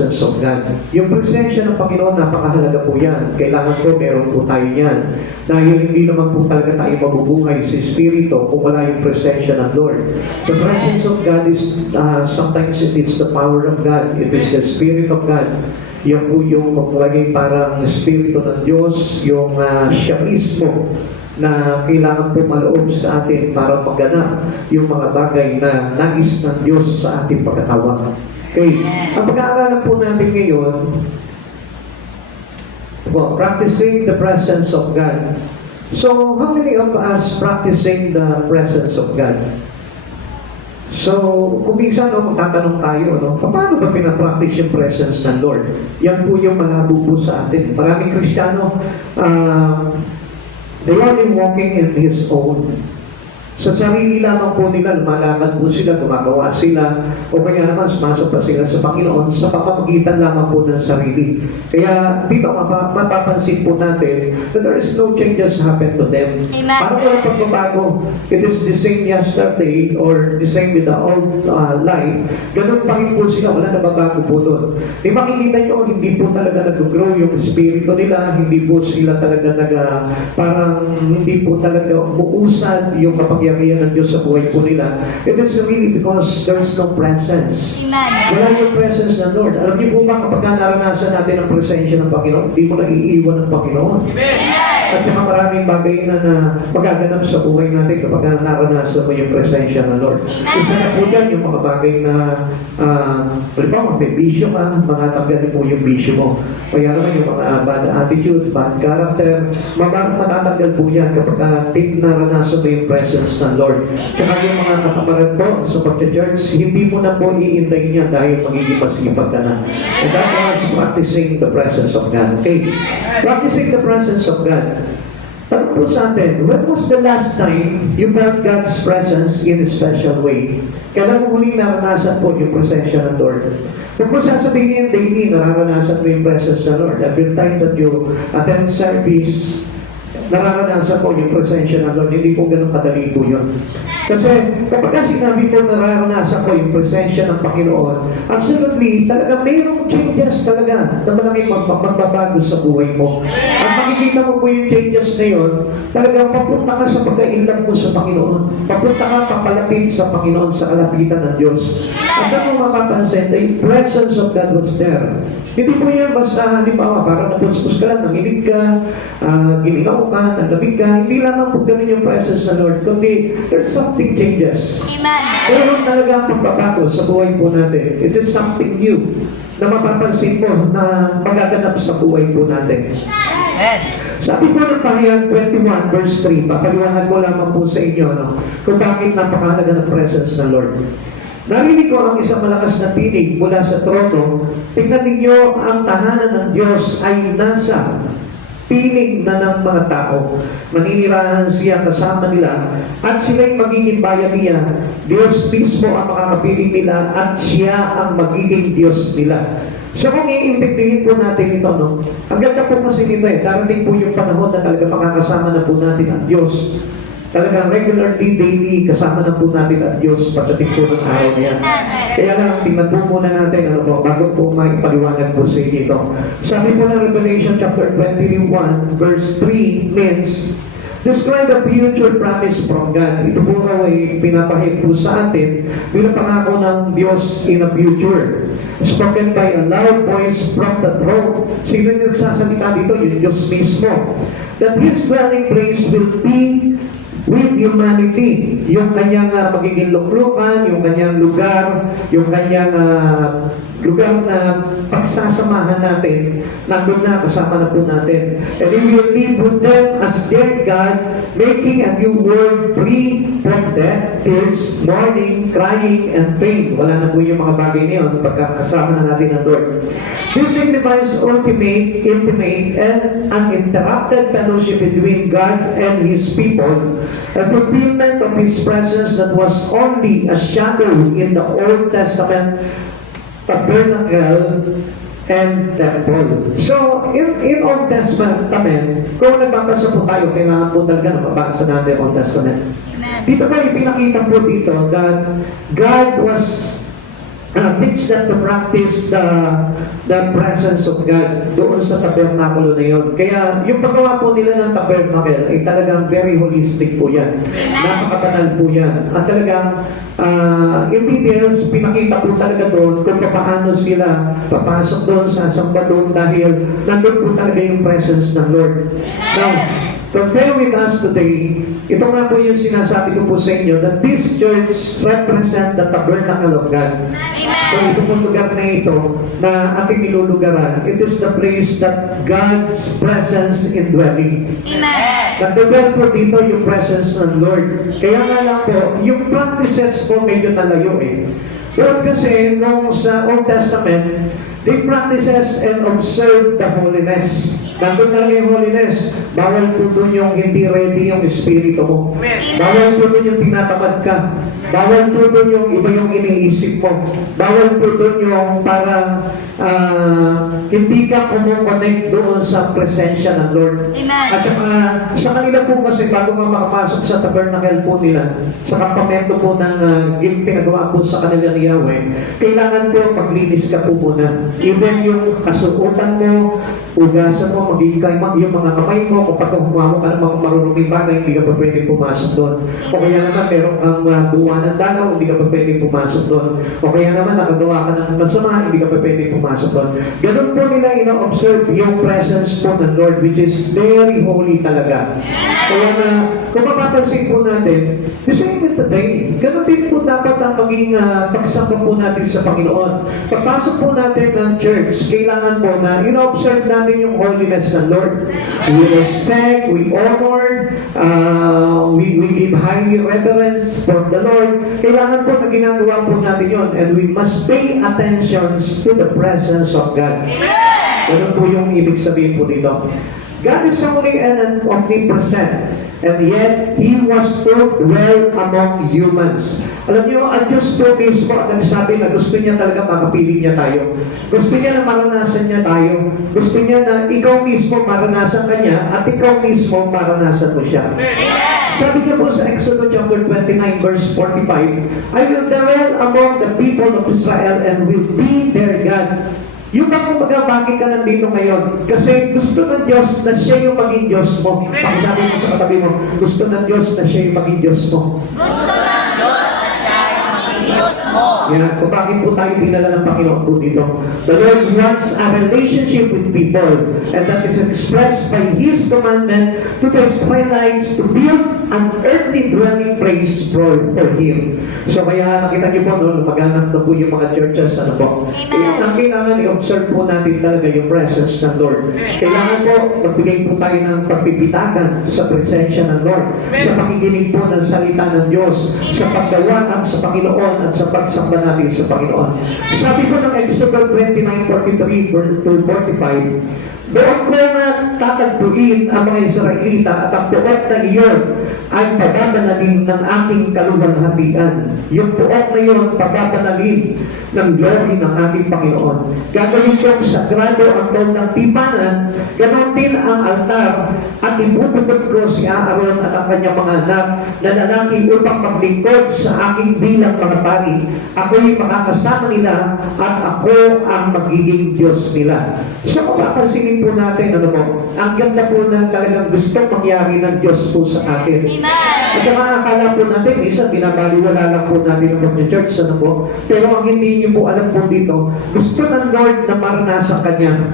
presence of God. Yung presensya ng Panginoon, napakahalaga po yan. Kailangan po, meron po tayo yan. Dahil hindi naman po talaga tayo mabubuhay sa Espiritu kung wala yung presensya ng Lord. The presence of God is, sometimes it is the power of God. It is the Spirit of God. Yan po yung magpalagay parang Espiritu ng Diyos, yung siya mismo na kailangan po maloob sa atin para maganap yung mga bagay na nais ng Diyos sa ating pagkatawag. Okay. Ang pag-aaralan po natin ngayon, practicing the presence of God. So, how many of us practicing the presence of God? So, kung minsan, magtatanong tayo, paano ba pinapractice yung presence ng Lord? Yan po yung malabo po sa atin. Maraming Kristiyano, they are walking in His own. Sa sarili lamang po nila, lumalakad po sila, gumagawa sila, o kaya naman sumasok pa sila sa Panginoon sa pamamagitan lamang po ng sarili. Kaya dito mapapansin po natin that there is no changes happen to them. Parang walang pagbabago. It is the same yesterday or the same with the old life. Ganun pa rin po sila, wala nababago po doon. E makikita nyo, hindi po talaga nag-grow yung espiritu nila, hindi po sila talaga parang hindi po talaga umuusad yung kapangyarihan ng Diyos sa buhay po nila. It is really because there's no presence. Wala yung presence ng Lord. Alam niyo po ba kapag naranasan natin ang presensya ng Panginoon, hindi mo na iiwan ng Panginoon. At saka maraming bagay na magaganap sa buhay natin kapag naranasan mo yung presensya ng Lord. Isa na po yan yung mga bagay na halimbawa, may bisyo ka, matatanggalin mo yung bisyo mo. Kaya naman yung mga bad attitude, bad character, matatanggal po yan kapag naranasan mo yung presence ng Lord. Tsaka yung mga katamaran po sa pagka-church, hindi mo na po iintayin niya dahil magiging masipag ka na. And that was practicing the presence of God. Okay? Practicing the presence of God. Tanong po sa atin, when was the last time you felt God's presence in a special way? Kailan mo huling naranasan po yung presensya ng Lord? Kung po sasabihin daily, nararanasan mo yung presence ng Lord. Every time that you attend service, nararanasan po yung presensya ng Lord. Hindi po ganun kadali po yun. Kasi kapag sinabi po nararanasan ko yung presensya ng Panginoon, absolutely, talaga mayroong changes talaga na malaking magbabago sa buhay mo. At makikita mo po yung changes na yun, talagang papunta ka sa pagka-inlove mo sa Panginoon. Papunta ka papalapit sa Panginoon sa kalapitan ng Diyos. At kung mapapansin, the presence of God was there. Hindi po yan basta, halimbawa, parang napuspos ka lang, nanginig ka, ginigaw ka, naglamig ka, hindi lamang po ganun yung presence ng Lord, kundi there's something changes. Meron talaga ang pagbabago sa buhay po natin. It is something new na mapapansin po na magaganap sa buhay po natin. Sabi po ng Pahayag 21 verse 3, papaliwanag ko lamang po sa inyo kung bakit napakahalaga ng presence ng Lord. Narinig ko ang isang malakas na tinig mula sa trono. Tingnan ninyo, ang tahanan ng Diyos ay nasa piling na ng mga tao. Maninirahan siya kasama nila at sila'y magiging bayan niya. Diyos mismo ang makakapiling nila at siya ang magiging Diyos nila. So kung i-intindihin po natin ito, ang ganda po kasi nito darating po yung panahon na talaga makakasama na po natin ang Diyos. Talagang regularly, daily, kasama na po natin ang Diyos pagdating po ng araw na yan. Kaya lang, tingnan po muna natin, bago po maipaliwanag po sa inyo ito. Sabi po ng Revelation chapter 21, verse 3 means, describe the future promise from God. Ito po ay pinapahid po sa atin bilang pangako ng Diyos in the future. Spoken by a loud voice from the throne. Sino yung nagsasalita dito? Yung Diyos mismo. That His dwelling place will be with humanity. Yung kanyang magiging luklukan, yung kanyang lugar, yung kanyang lugar na pagsasamahan natin, nandun na, kasama na po natin. And He will live with them as their God, making a new world free from death, tears, mourning, crying, and pain. Wala na po yung mga bagay niyon pagkakasama na natin ang Lord. This signifies ultimate, intimate, and uninterrupted fellowship between God and His people, a fulfillment of His presence that was only a shadow in the Old Testament tabernacle and temple. So, in Old Testament, kung nagbabasa po tayo, kailangan po talaga na mabasa natin Old Testament. Dito ba ipinakita po dito that God was teach them to practice the presence of God doon sa tabernakulo na yun. Kaya yung paggawa po nila ng tabernacle ay talagang very holistic po yan. Napakabanal po yan. At talagang in details, pinakita po talaga doon kung paano sila papasok doon, sasamba doon dahil nandun po talaga yung presence ng Lord. Now, compare with us today, ito nga po yung sinasabi ko po sa inyo that this church represent the tabernacle of God. So ito po lugar na ito na ating nilulugaran, it is the place that God's presence is dwelling. Nagdadal po dito yung presence ng Lord. Kaya nga lang po, yung practices po medyo nalayo eh. Doon kasi nung sa Old Testament, they practices and observe the holiness. Nandun talaga yung holiness. Bawal po doon yung hindi ready yung espiritu mo. Bawal po doon yung tinatamad ka. Bawal po doon yung iba yung iniisip mo. Bawal po doon yung parang hindi ka kumukonect doon sa presensya ng Lord. At saka sa kanila po kasi bago nga makapasok sa tabernacle po nila, sa kampamento po ng pinagawa po sa kanila ni Yahweh, kailangan po maglinis ka po muna. Even yung kasuotan mo, ugasan mo, magiging yung mga kamay mo, kapag humawa ka ng mga maruruming bagay, hindi ka pa pwede pumasok doon. O kaya naman, meron ang buwan ng dalaw, hindi ka pa pwede pumasok doon. O kaya naman, nakagawa ka ng masama, hindi ka pa pwede pumasok doon. Ganun po nila ina-observe yung presence po ng Lord, which is very holy talaga. Kaya na, kung mapapansin po natin, the same with today, ganun din po dapat ang maging pagsamba po natin sa Panginoon. Pagpasok po natin ng church, kailangan po na ina-observe natin yung holiness ng Lord. We respect, we honor, we give highly reverence for the Lord. Kailangan po na ginagawa po natin yun. And we must pay attention to the presence of God. Ganun po yung ibig sabihin po dito. God is only and omnipresent, and yet He was to dwell among humans. Alam niyo, ang Diyos po mismo ang nagsabi na gusto niya talaga makapili niya tayo. Gusto niya na maranasan niya tayo. Gusto niya na ikaw mismo maranasan ka niya at ikaw mismo maranasan mo siya. Sabi niya po sa Exodus chapter 29 verse 45, I will dwell among the people of Israel and will be their God. Yung bang kumbaga, bakit ka nandito ngayon? Kasi gusto ng Diyos na siya yung maging Diyos mo. Pakisabi mo sa katabi mo, gusto ng Diyos na siya yung maging Diyos mo. Gusto ng Diyos na siya yung maging Diyos mo. Yan, kung bakit po tayo pinala ng Panginoon po dito. The Lord wants a relationship with people, and that is expressed by His commandment to the Israelites to build an earthly dwelling place for Him. So kaya nakita niyo po, no, lumaganap na po yung mga churches, ano po. Ang kailangan i-observe po natin talaga yung presence ng Lord. Kailangan po, magbigay po tayo ng pagpipitakan sa presensya ng Lord, sa pakikinig po ng salita ng Diyos, sa paggawaan sa Panginoon at sa pagsamba natin sa Panginoon. Sabi ko ng Exodus 29:43 to 45, doon ko na tatagpuin ang mga Israelita at ang puot na iyon ay pababanalin ng aking kaluwalhatian. Yung puot na iyon pababanalin ng glory ng ating Panginoon. Gagawin kong sagrado ang tol ng tipanan, ganon din ang altar, at ibubukod ko si Aaron at ang kanyang mga anak na lalaki upang maglingkod sa aking bilang mga pari. Ako'y makakasama nila at ako ang magiging Diyos nila. So kung papansinin po natin, ano po, ang ganda po na talagang gusto mangyari ng Diyos po sa atin. At saka akala po natin, minsan binabaliwala lang po natin ang church, ano po, pero ang hindi niyo po alam po dito, gusto ng Lord na maranasan kanya.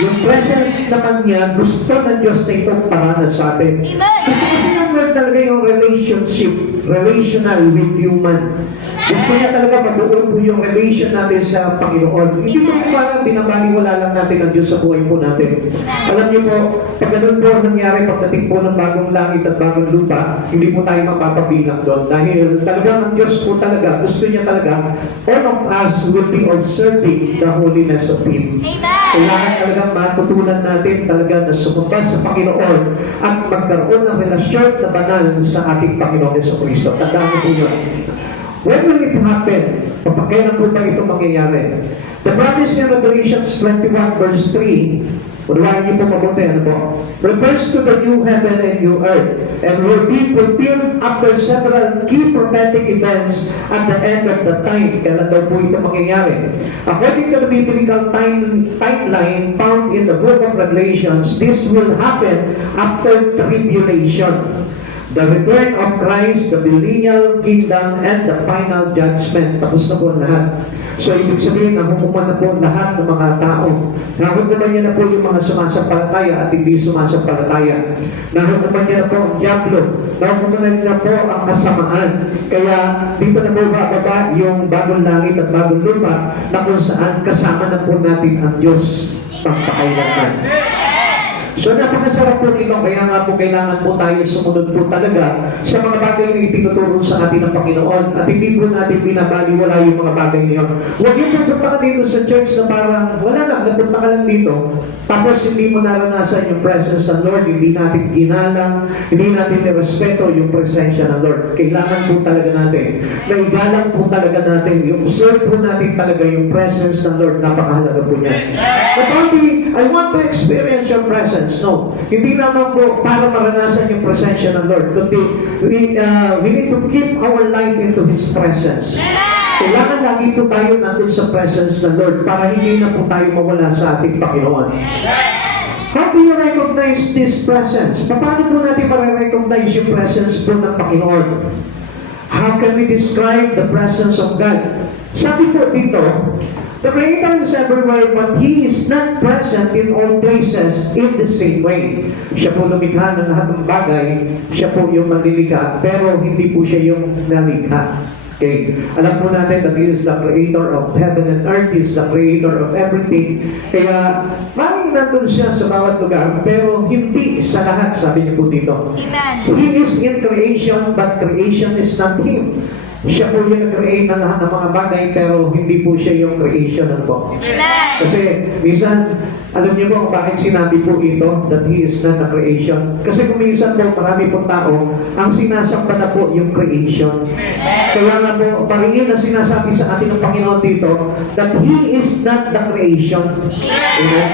Yung presence naman niya, gusto ng Diyos na itong paranasabi. Kasi ng Lord talaga yung relational with human. Gusto niya talaga mabuo po yung relation natin sa Panginoon. Hindi po parang binabaliwala lang natin ang Diyos sa buhay po natin. Alam niyo po, pag ganun po nangyari pagdating po ng bagong langit at bagong lupa, hindi po tayo mapapabilang doon. Dahil talagang ang Diyos po talaga, gusto niya talaga, all of us will be observing the holiness of Him. Kailangan talagang matutunan natin talaga na sumamba sa Panginoon at magkaroon ng relasyon na banal sa ating Panginoon sa Kristo. Tandaan niyo po yun. When will it happen? Kailan po ba ito mangyayari? The promise in Revelation 21 verse 3, Unawain niyo po mabuti, ano po? Refers to the new heaven and new earth and will be fulfilled after several key prophetic events at the end of the time. Kailan daw po ito mangyayari? According to the biblical timeline found in the book of Revelations, this will happen after tribulation. The return of Christ, the millennial kingdom, and the final judgment. Tapos na po ang lahat. So, ibig sabihin, nahukuman na po lahat ng mga tao. Nahukuman niya na po yung mga sumasampalataya at hindi sumasampalataya. Nahukuman niya na po ang diablo. Nahukuman niya na po ang kasamaan. Kaya, dito na po bababa yung bagong langit at bagong lupa na kung saan kasama na po natin ang Diyos pagpakailanman. So napakasarap po nito, kaya nga po kailangan po tayo sumunod po talaga sa mga bagay na itinuturo sa atin ng Panginoon at hindi po natin binabaliwala yung mga bagay na yun. Huwag yung pupunta ka dito sa church na parang wala lang, napunta ka lang dito tapos hindi mo naranasan yung presence ng Lord, hindi natin ginalang, hindi natin nirespeto yung presensya ng Lord. Kailangan po talaga natin na igalang po talaga natin, yung observe po natin talaga yung presence ng Lord, napakahalaga po niya. But only, I want to experience your presence. No, hindi naman po para maranasan yung presensya ng Lord, kundi we need to keep our life into His presence. Kailangan lagi po tayo nandun sa presence ng Lord para hindi na po tayo mawala sa ating Panginoon. How do you recognize this presence? Paano po natin para-recognize yung presence po ng Panginoon? How can we describe the presence of God? Sabi po dito, the Creator is everywhere, but He is not present in all places in the same way. Siya po lumikha ng lahat ng bagay, siya po yung manlilikha, pero hindi po siya yung nalikha. Okay. Alam po natin that He is the Creator of heaven and earth, He is the Creator of everything. Kaya, maraming nandun siya sa bawat lugar, pero hindi sa lahat, sabi niyo po dito. Amen. He is in creation, but creation is not Him. Siya po yung nag-create ng lahat ng mga bagay, pero hindi po siya yung creation ng po. Amen. Kasi, minsan, alam niyo po bakit sinabi po ito, that He is not a creation? Kasi kung minsan po, marami pong tao, ang sinasamba na po yung creation. Kaya nga po, paringin na sinasabi sa atin ng Panginoon dito, that He is not the creation. Amen?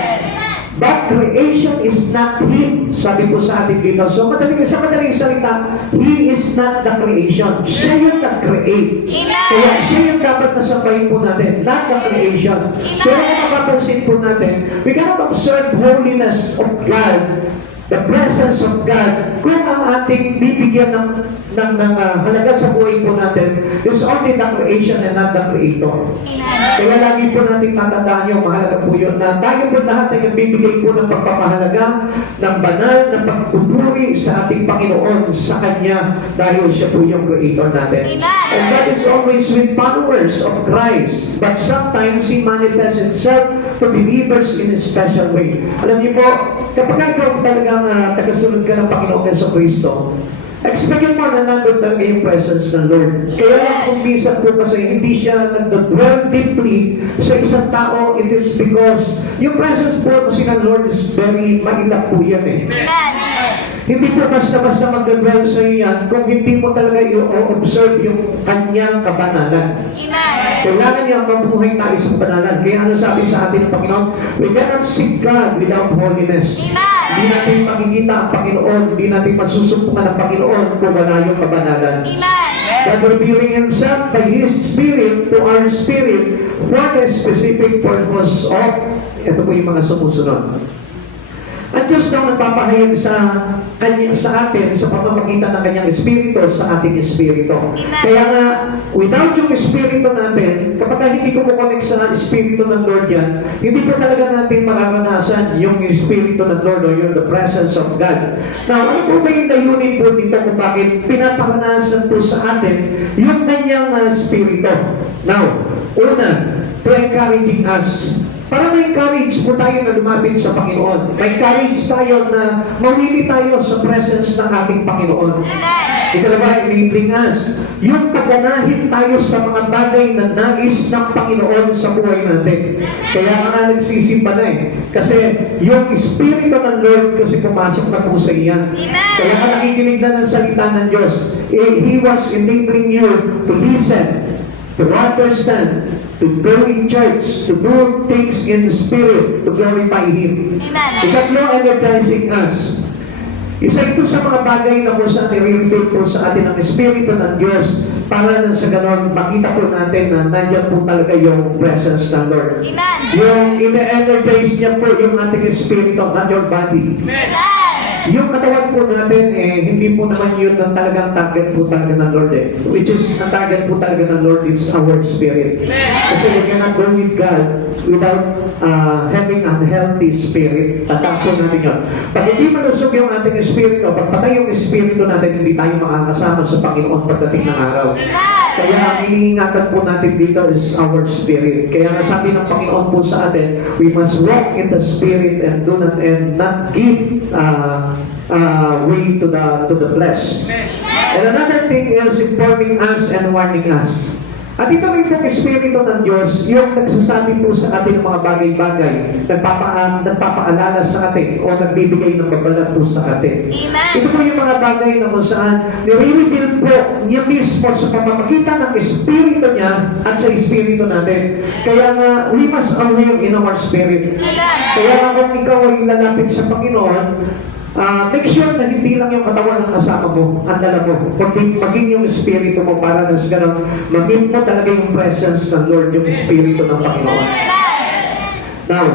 But creation is not Him. Sabi po sa atin dito. So, sa madaling salita, He is not the creation. Siya yung nag-create. Kaya siya yung dapat nasabayin po natin, not the creation. Pero kung mapapansin po natin, we cannot observe holiness of God, the presence of God, kung ang ating bibigyan ng halaga sa buhay po natin is only the creation and not the Creator. Kaya lagi po natin tatandaan yung mahalaga po yun na tayo po lahat ay nagbibigay po ng pagpapahalaga, ng banal na pagpupuri sa ating Panginoon sa Kanya dahil siya po yung Creator natin. And that is always with followers of Christ. But sometimes He manifests Himself to believers in a special way. Alam niyo po, kapag ikaw talagang tagasunod ka ng Panginoon Yesu Cristo, expect mo na nandun talaga yung presence ng Lord. Kaya lang kung minsan po kasi hindi siya nag-dwell deeply sa isang tao, it is because yung presence po kasi ng Lord is very mailap po yan eh. Hindi po basta-basta mag-dwell sa iyo yan kung hindi mo talaga i-observe yung kanyang kabanalan. Kailangan niya mabuhay tayo sa kabanalan. Kaya ano sabi sa atin ng Panginoon? We cannot seek God without holiness. Hindi natin makikita ang Panginoon, hindi natin masusumpungan ang Panginoon kung wala yung kabanalan. God revealing Himself by His Spirit to our spirit for the specific purpose of, ito po yung mga sumusunod. At Diyos daw nagpapahayag sa atin sa pamamagitan ng Kanyang Espiritu sa ating Espiritu. Kaya nga, without yung Espiritu natin, kapag hindi ko connect sa Espiritu ng Lord yan, hindi po talaga natin mararanasan yung Espiritu ng Lord o yung the presence of God. Now, ano po ba yung layunin po dito kung bakit pinaparanasan po sa atin yung Kanyang Espiritu? Now, una, to encouraging us. Para may courage po tayo na lumapit sa Panginoon. May courage tayo na mawili tayo sa presence ng ating Panginoon. Ikalawa, enabling us. Yung paganahin tayo sa mga bagay na nais ng Panginoon sa buhay natin. Kaya nga nagsisimba na eh. Kasi yung Espiritu ng Lord kasi pumasok na po sa iyan. Kaya ka nakikinig na ng salita ng Diyos. He was enabling you to listen to understand, to go in church, to do things in the Spirit, to glorify Him. Amen. Ikatlo, energizing us. Isa ito sa mga bagay na kung saan i-reveal po sa atin ang Espiritu ng Diyos para na sa ganon makita po natin na nandiyan po talaga yung presence ng Lord. Amen. Yung ine-energize niya po yung ating Espiritu, not your body. Amen. Yung katawan po natin, hindi po naman yun ang talagang target po talaga ng Lord Which is, ang target po talaga ng Lord is our spirit. Kasi we cannot go with God without having a healthy spirit. Tatang po natin yun. Pag hindi malusog yung ating espiritu, pag patay yung espiritu natin, hindi tayo makakasama sa Panginoon pagdating ng araw. Kaya ang iniingatan po natin dito is our spirit. Kaya nasabi ng Panginoon po sa atin, we must walk in the spirit and not give way to the flesh. And another thing is informing us and warning us. At ito rin pong Espiritu ng Diyos, yung nagsasabi po sa atin ng mga bagay-bagay, nagpapaalala sa atin, o nagbibigay ng babalat po sa atin. Amen. Ito po yung mga bagay na kung saan nire-reveal po niya mismo sa pamamagitan ng Espiritu niya at sa Espiritu natin. Kaya nga, we must aware in our spirit. Amen. Kaya nga kung ikaw ay lalapit sa Panginoon, make sure na hindi lang yung katawan ng kasama mo, ang dala mo, kundi maging yung espiritu mo para na sa ganun, maging mo talaga yung presence ng Lord, yung espiritu ng Panginoon. Now,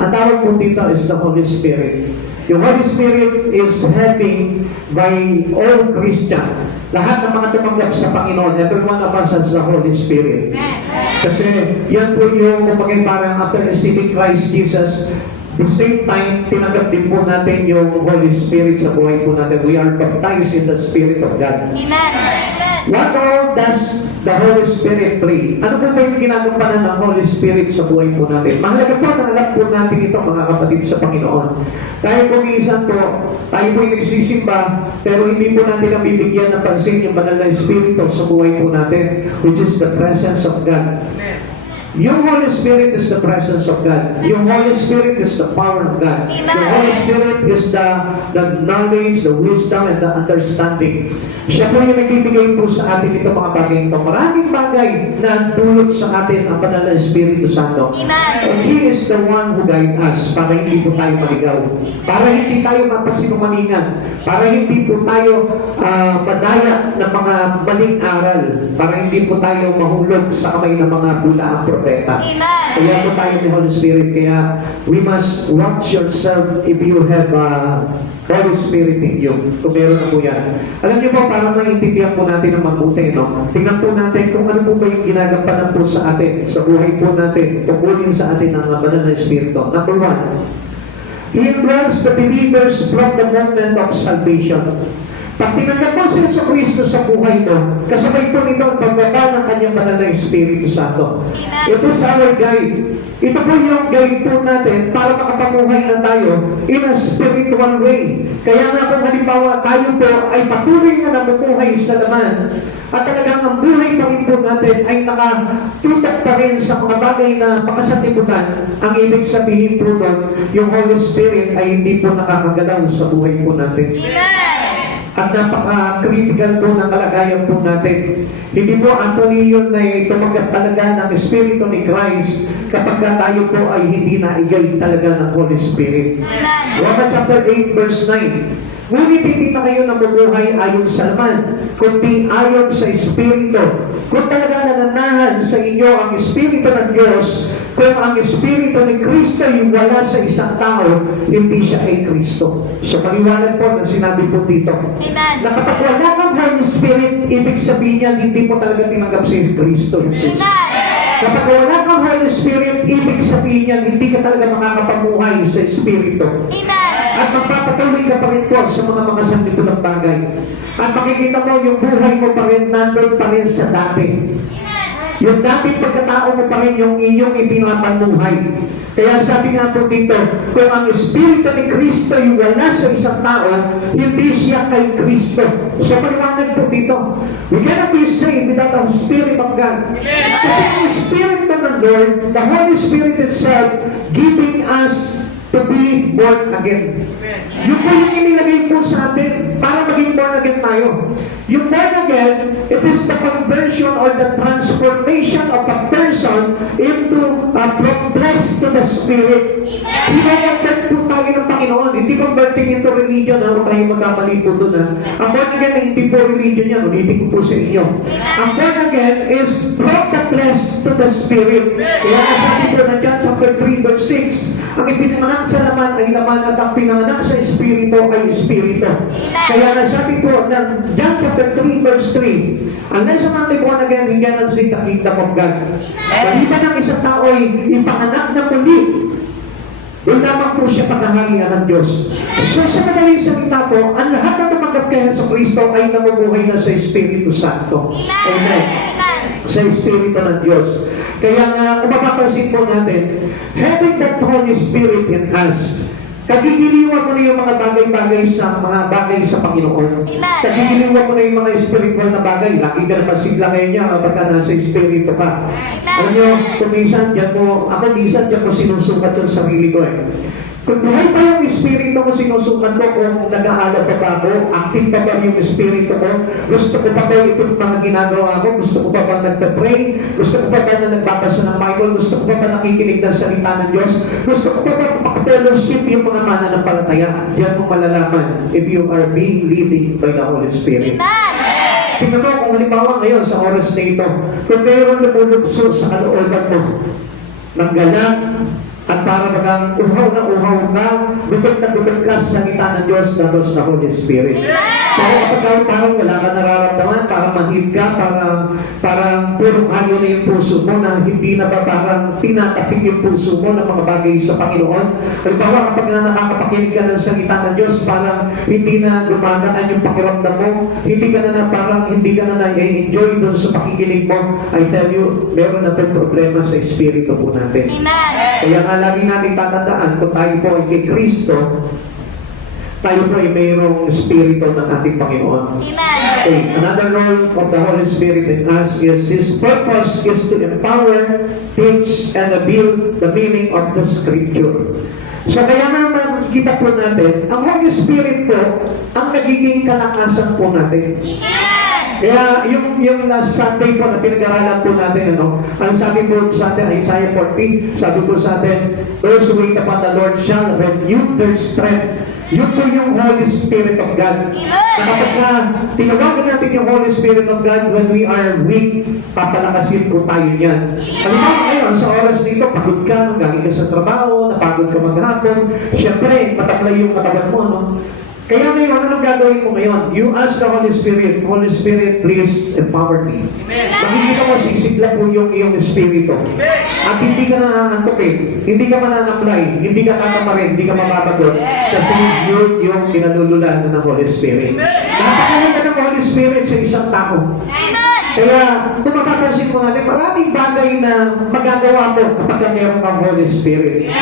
ang tawag po dito is the Holy Spirit. Yung Holy Spirit is helping by all Christian. Lahat ng mga tumanggap sa Panginoon, every one of us has the Holy Spirit. Kasi yan po yung parang after receiving Christ Jesus, the same time, tinanggap din po natin yung Holy Spirit sa buhay po natin. We are baptized in the Spirit of God. Amen. What all does the Holy Spirit play? Ano po ba yung ginagampanan ng Holy Spirit sa buhay po natin? Mahalaga po na alam po natin ito, mga kapatid sa Panginoon. Tayo po minsan po, tayo po yung nagsisimba, pero hindi po natin nabibigyan ng pansin yung banal na Espiritu sa buhay po natin, which is the presence of God. Yung Holy Spirit is the presence of God. Yung Holy Spirit is the power of God. Amen. The Holy Spirit is the knowledge, the wisdom, and the understanding. Siya po yung nagbibigay po sa atin ito mga bagay ito. Maraming bagay na dulot sa atin ang banal na Espiritu Santo. Amen. And He is the one who guide us para hindi po tayo maligaw. Para hindi tayo mapasinumaningan. Para hindi po tayo madaya ng mga maling aral. Para hindi po tayo mahulog sa kamay ng mga bulaang propeta. Amen. Kaya po tayo ni Holy Spirit. Kaya we must watch yourself if you have Holy Spirit in you. Kung meron na po yan. Alam niyo po, para maintindihan po natin ng mabuti, no? Tingnan po natin kung ano po ba yung ginagampanan po sa atin, sa buhay po natin, tungkulin sa atin ng banal na Espiritu. Number one, He indwells the believers from the moment of salvation. Pag tinanggap mo si Jesucristo sa buhay mo, kasabay po nito ang pagbaba ng kanyang banal na Espiritu Santo. Amen. Ito sa our guide. Ito po yung guide po natin para makapamuhay na tayo in a spiritual way. Kaya nga kung halimbawa tayo po ay patuloy na namumuhay sa laman at talagang ang buhay pa rin po natin ay nakatutok pa rin sa mga bagay na makasatibutan, ang ibig sabihin po doon, yung Holy Spirit ay hindi po nakakagalaw sa buhay po natin. Amen. At napaka-critical po ng kalagayan po natin. Hindi po actually yun na tumanggap talaga ng Espiritu ni Christ kapag tayo po ay hindi naigay talaga ng Holy Spirit. Amen. Romans chapter 8 verse 9. Ngunit hindi na kayo namumuhay ayon sa laman, kundi ayon sa Espiritu. Kung talaga nananahan sa inyo ang Espiritu ng Diyos, kung ang Espiritu ni Kristo yung wala sa isang tao, hindi siya ay Kristo. So paliwanag po na sinabi po dito. Amen. Na kapag wala kang Holy Spirit, ibig sabihin niya, hindi mo talaga tinanggap si Kristo. Amen. Kapag wala kang Holy Spirit, ibig sabihin niya, hindi ka talaga makakapamuhay sa Espiritu. Amen. At magpapatuloy ka pa rin po sa mga sanlibutan bagay. At makikita mo yung buhay mo pa rin, nandun pa rin sa dati. Yung dating pagkatao mo pa rin yung iyong ipinapamuhay. Kaya sabi nga po dito, kung ang Espiritu ni Kristo yung wala sa isang tao, hindi siya kay Kristo. Sa paliwanag po dito, we cannot be saved without the Spirit of God. Kasi ang Spirit of the Lord, the Holy Spirit itself, giving us to be born again. Yung po yung inilagay po sa atin para maging born again tayo. Yung born again, it is the conversion or the transformation of a person into from flesh to the Spirit. I-convert po tayo ng Panginoon. Hindi converting into religion. Huwag tayo magkamali po doon. Ang born again ay hindi po religion yan. Ulitin ko po sa inyo. Ang born again is from the flesh to the Spirit. Kaya nasabi po na John chapter 3 verse 6, ang ipinanganak sa laman ay laman at ang pinanganak sa Espiritu ay Espiritu. Kaya nasabi po ng John chapter 3 verse 3, unless a man be born again, he cannot see the kingdom of God. Maliban ng isang tao ay ipanganak na muli, doon lamang po siya pagkaharian ng Diyos. So sa madaling salita po, ang lahat na tumanggap kay Yesu Kristo ay namumuhay na sa Espiritu Santo. Amen. Sa Espiritu ng Diyos. Kaya nga, kung mapapansin po natin, having that Holy Spirit in us, kagigiliwan mo na yung mga bagay-bagay sa Panginoon. Kagigiliwan mo na yung mga spiritual na bagay. Lagi ka naman siglangay niya kapag nasa Espiritu ka. Alam nyo, kung minsan dyan ko sinusukat yung sarili ko eh. Kung buhay pa yung Espiritu ko, sinusukat ko kung nag-aalap pa ba ako, active pa ba yung Espiritu ko, gusto ko pa ba itong mga ginagawa ko, gusto ko pa ba nagpa-pray, gusto ko pa ba na nagbabasa ng Bible, gusto ko pa ba nakikinig ng salita ng Diyos, gusto ko pa ba makapag-fellowship yung mga mananampalataya. Diyan mo malalaman if you are being leading by the Holy Spirit. Tingnan mo kung halimbawa ngayon sa oras na ito, kung mayroon lumulugso sa kalooban mo, ng galak, at para bagang uhaw ka, butot na butot ka sa salita ng Diyos na Diyos na Holy Spirit. Pero kapag parang wala ka nararamdaman, parang manhid ka, parang puro kayo na yung puso mo na hindi na ba parang tinatapik yung puso mo ng mga bagay sa Panginoon. Halimbawa, kapag nakakapakinig ka ng salita ng Diyos, parang hindi na gumagaan yung pakiramdam mo, hindi ka na na-enjoy doon sa pakikinig mo. I tell you, meron na po problema sa Espiritu po natin. Kaya nga lagi natin tatandaan, kung tayo po ay kay Kristo, tayo po ay mayroong Espiritu ng ating Panginoon. Okay. Another role of the Holy Spirit in us is His purpose is to empower, teach, and build the meaning of the Scripture. So kaya naman kita po natin, ang Holy Spirit po, ang nagiging kalakasan po natin. Kaya yung last Sunday po na pinag-aralan po natin, ang sabi po sa atin, Isaiah 40, sabi po sa atin, those who wait upon the Lord shall renew their strength. Yun po yung Holy Spirit of God. Na kapag tinawagan natin yung Holy Spirit of God when we are weak, papalakasin po tayo niyan. Halimbawa ngayon, sa oras dito, pagod ka, galing ka sa trabaho, napagod ka maghapon, syempre, mataklay yung katawan mo, Kaya ngayon, ano nang gagawin mo ngayon? You ask the Holy Spirit, please empower me. Makikita mo, sisigla po yung iyong Espiritu. At hindi ka nangangantok hindi ka mananaklay, hindi ka kakamarin, hindi ka mababagot. Kasi yun yung pinalululan ng Holy Spirit. Napakalit ka ng Holy Spirit sa isang tao. Kaya, kung mapapansin mo natin, maraming bagay na magagawa mo kapag meron kang Holy Spirit.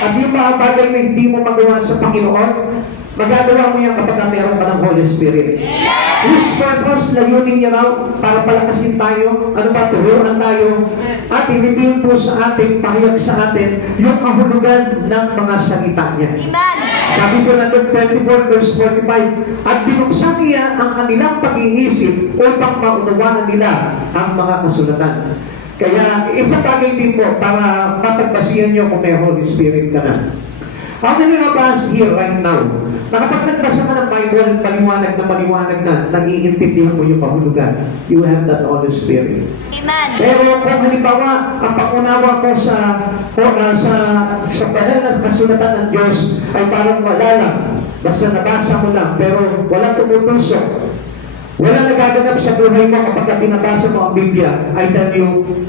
At yung mga bagay na hindi mo magawa sa Panginoon, magagawa mo yan kapag meron ka ng Holy Spirit. Whose purpose, layunin niya raw para palakasin tayo, turuan tayo, at i-reveal po sa atin, pahayag sa atin, yung kahulugan ng mga salita niya. Sabi ko na Luke 24 verse 45, at binuksan niya ang kanilang pag-iisip upang maunawaan nila ang mga kasulatan. Kaya isang bagay din po para mapagbasihan niyo kung may Holy Spirit ka na. How many of us here right now, na kapag nagbasa ka ng Bible, maliwanag na, nag-iintindihan mo yung kahulugan. You have that Holy Spirit. Amen. Pero kung halimbawa, ang pangunawa ko sa banal na kasulatan ng Diyos ay parang wala lang. Basta nabasa mo lang, pero wala tumutusok. Wala nagaganap sa buhay mo kapag binabasa mo ang Biblia. I tell you,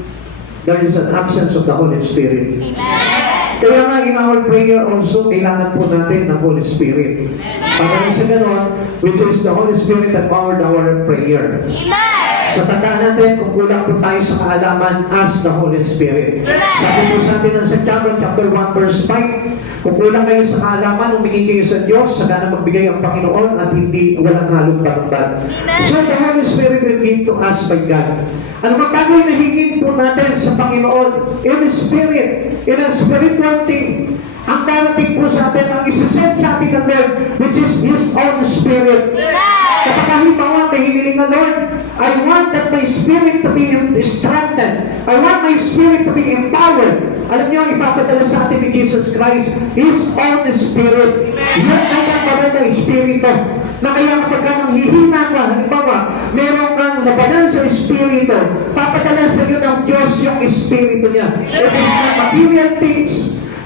there is an absence of the Holy Spirit. Amen. Kaya nga in our prayer also, kailangan po natin ng Holy Spirit. Para sa ganon, which is the Holy Spirit that powered our prayer. Amen. So tandaan natin kung kulang po tayo sa kaalaman, ask the Holy Spirit. Sabi po sa atin ng Santiago chapter 1 verse 5, kung kulang kayo sa kaalaman, humingi kayo sa Diyos, saka na magbigay ang Panginoon at hindi walang halong panumbal. So the Holy Spirit will give to us by God. Ano mang bagay na hingin po natin sa Panginoon, in the Spirit, in a spiritual thing, ang darating po sa atin, ang isasend sa atin ng Lord, which is His own Spirit. Kapag halimbawa may hiniling na Lord, I want that my spirit to be strengthened. I want my spirit to be empowered. Alam niyo, ipapadala sa atin ni Jesus Christ, His own Spirit. Yan ay ang parang na Espiritu. Na kaya kapag kang hihina ka, halimbawa, meron kang labanan sa Espiritu, papadala sa iyo ng Diyos yung Espiritu niya. It is not material things.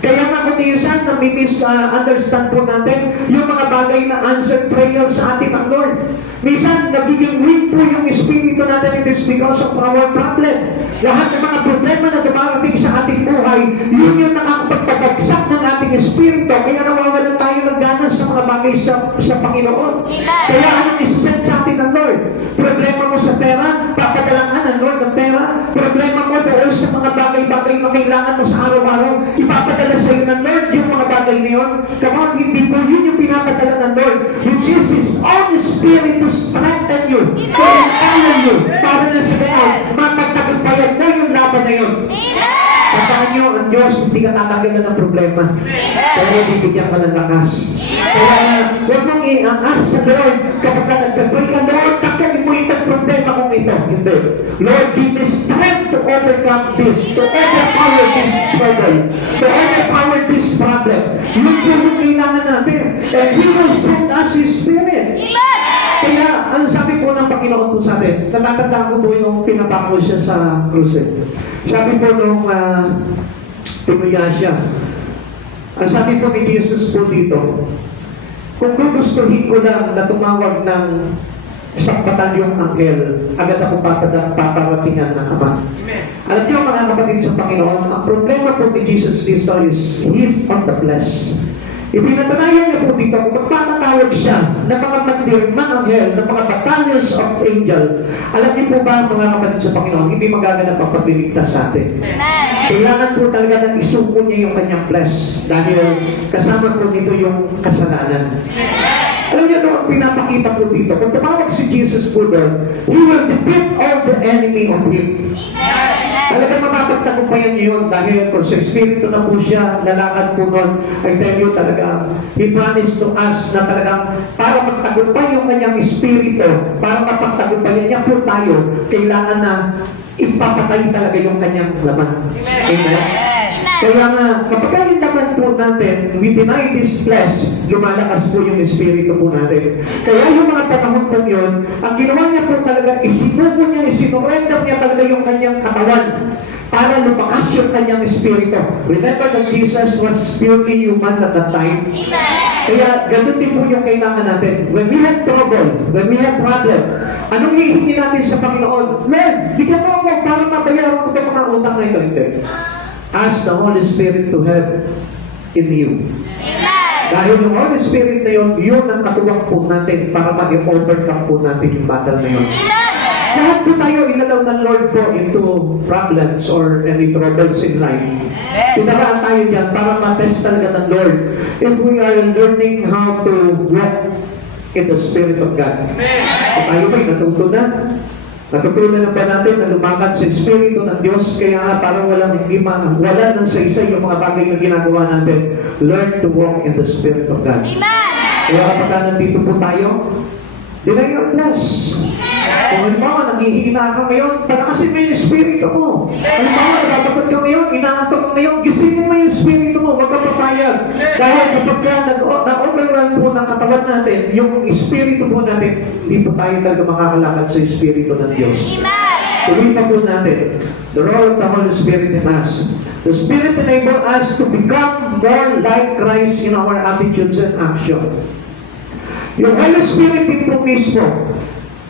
Kaya nga kung minsan na misunderstand po natin yung mga bagay na answered prayer sa atin ng Lord. Minsan nagiging weak po yung espiritu natin, it is because of our problem. Lahat ng mga problema na dumarating sa ating buhay, yun yung nakakapagpabagsak ng ating espiritu. Kaya nawawalan tayo ng gana sa mga bagay sa Panginoon. Kaya anong isasend sa atin ng Lord? Problema mo sa pera, papadalangan ng Lord ng pera. Problema mo doon sa mga bagay-bagay na kailangan mo sa araw-araw, ipapadala sa iyo ng Lord yung mga bagay na yun. Kapag hindi po yun yung pinapadala ng Lord, which is His own Spirit to strengthen you, to empower you, para na sa ganun, mapagtagumpayan na yung laban na yun. Tandaan nyo, ang Diyos hindi ka tatagalan ng problema. Kaya bibigyan ka ng lakas. Kaya huwag mong i-ask sa Lord kapag ka nagpapray ka, Lord, tagalin mo itong problema kong ito. Hindi. Lord, give me strength to overcome this, to overpower this struggle, to overpower this problem. Yun po yung kailangan natin. And He will send us His Spirit. Kaya, ang sabi po ng Panginoon po sa atin, natatandaan ko po yung pinapako siya sa krus. Sabi po nung pinuya siya, ang sabi po ni Jesus po dito, kung gugustuhin ko lang na tumawag ng isang batalyong anghel, agad ako paparatingan ng Ama. Alam niyo mga kapatid sa Panginoon, ang problema po ni Jesus Cristo is He's on the flesh. Ipinatanayan niya po dito kung magpatatawag siya ng mga mandirman anghel, ng mga battalions of angel. Alam niyo po ba mga kapatid sa Panginoon, hindi magaganap ang pagliligtas sa atin. Kailangan po talaga na isuko niya yung kanyang flesh dahil kasama po dito yung kasalanan. Alam niyo ito ang pinapakita po dito. Kung tumawag si Jesus po doon, He will defeat all the enemy of Him. Talagang mapapagtagumpayan niyo yun dahil kung sa Espiritu na po siya, lalakad po nun, I tell you talaga, He promised to us na talagang para magtagumpay yung kanyang Espiritu, para mapagtagumpayan niya po tayo, kailangan na ipapatay talaga yung kanyang laman. Amen? Kaya nga, kapag naman po natin, we deny this flesh, lumalakas po yung Espiritu po natin. Kaya yung mga panahon po yun, ang ginawa niya po talaga, isinuko niya, isinurrender niya talaga yung kanyang katawan para lumakas yung kanyang Espiritu. Remember that Jesus was purely human at that time? Kaya ganun din po yung kailangan natin. When we have trouble, when we have problem, anong hihingi natin sa Panginoon? Lord, bigyan mo ako para mabayaran ko itong mga utang na ito. Hindi. Ask the Holy Spirit to help in you. Dahil yung Holy Spirit na yun, yun ang katuwang po natin para mag-overcome po natin yung battle na yun. Lahat po tayo inalaw ng Lord po into problems or any troubles in life. Pinaraan tayo dyan para matest talaga ng Lord if we are learning how to walk in the Spirit of God. Kung tayo ba'y natutunan? Natutunan na ba natin na lumakad sa Espiritu ng Diyos? Kaya parang wala nang sa-isa yung mga bagay na ginagawa natin. Learn to walk in the Spirit of God. Kaya kapag nandito po tayo, deny your flesh. Kung halimbawa, naghihina ka ngayon, palakasin mo yung Espiritu mo. Halimbawa, nagtatapad ka ngayon, inaantok ka ngayon, gisingin mo yung Espiritu mo, huwag ka papayag. Dahil kapag na-overwhelm po ng katawan natin, yung Espiritu po natin, hindi po tayo talaga makakalakad sa Espiritu ng Diyos. Tuloy pa po natin, the role of the Holy Spirit in us. The Spirit enable us to become more like Christ in our attitudes and action. Yung Holy Spirit din po mismo,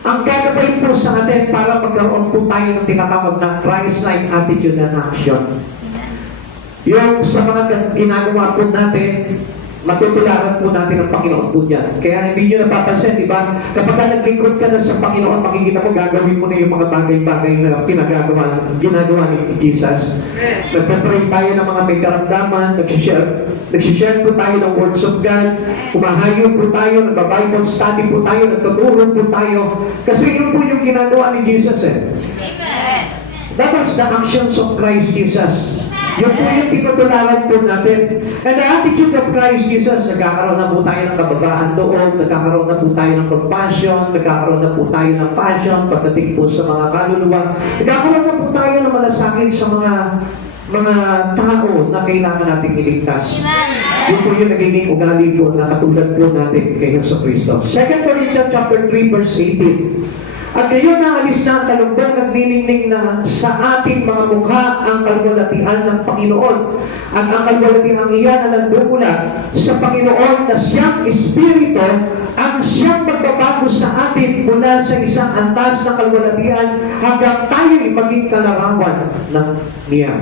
ang gagawin po sa atin para magkaroon po tayo ng tinatawag na Christ-like attitude and action. Yung sa mga ginagawa po natin, matutularan po natin ang Panginoon po niyan. Kaya hindi nyo napapansin, di ba? Kapag naglingkod ka na sa Panginoon, makikita mo, gagawin mo na yung mga bagay-bagay na ginagawa ni Jesus. Nagpapray tayo ng mga may karamdaman, nagsishare po tayo ng words of God, kumahayo po tayo, nagba-Bible study po tayo, nagtuturo po tayo. Kasi yun po yung ginagawa ni Jesus eh. Amen. That was the actions of Christ Jesus. Yun po yung tinutularan po natin. And the attitude of Christ Jesus, nagkakaroon na po tayo ng kababaan loob, nagkakaroon na po tayo ng compassion, nagkakaroon na po tayo ng passion pagdating po sa mga kaluluwa, nagkakaroon na po tayo ng malasakit sa mga tao na kailangan nating iligtas. Yun po yung nagiging ugali po na katulad po natin kay Jesucristo. 2 Corinthians chapter 3 verse 18. At ngayon naalis na ang talumbong nagniningning na sa ating mga mukha ang kalwalatian ng Panginoon. At ang kalwalatian iyan na nagmumula sa Panginoon na siyang Espiritu ang siyang magbabago sa atin mula sa isang antas na kalwalatian hanggang tayo'y maging kalarawan ng niya.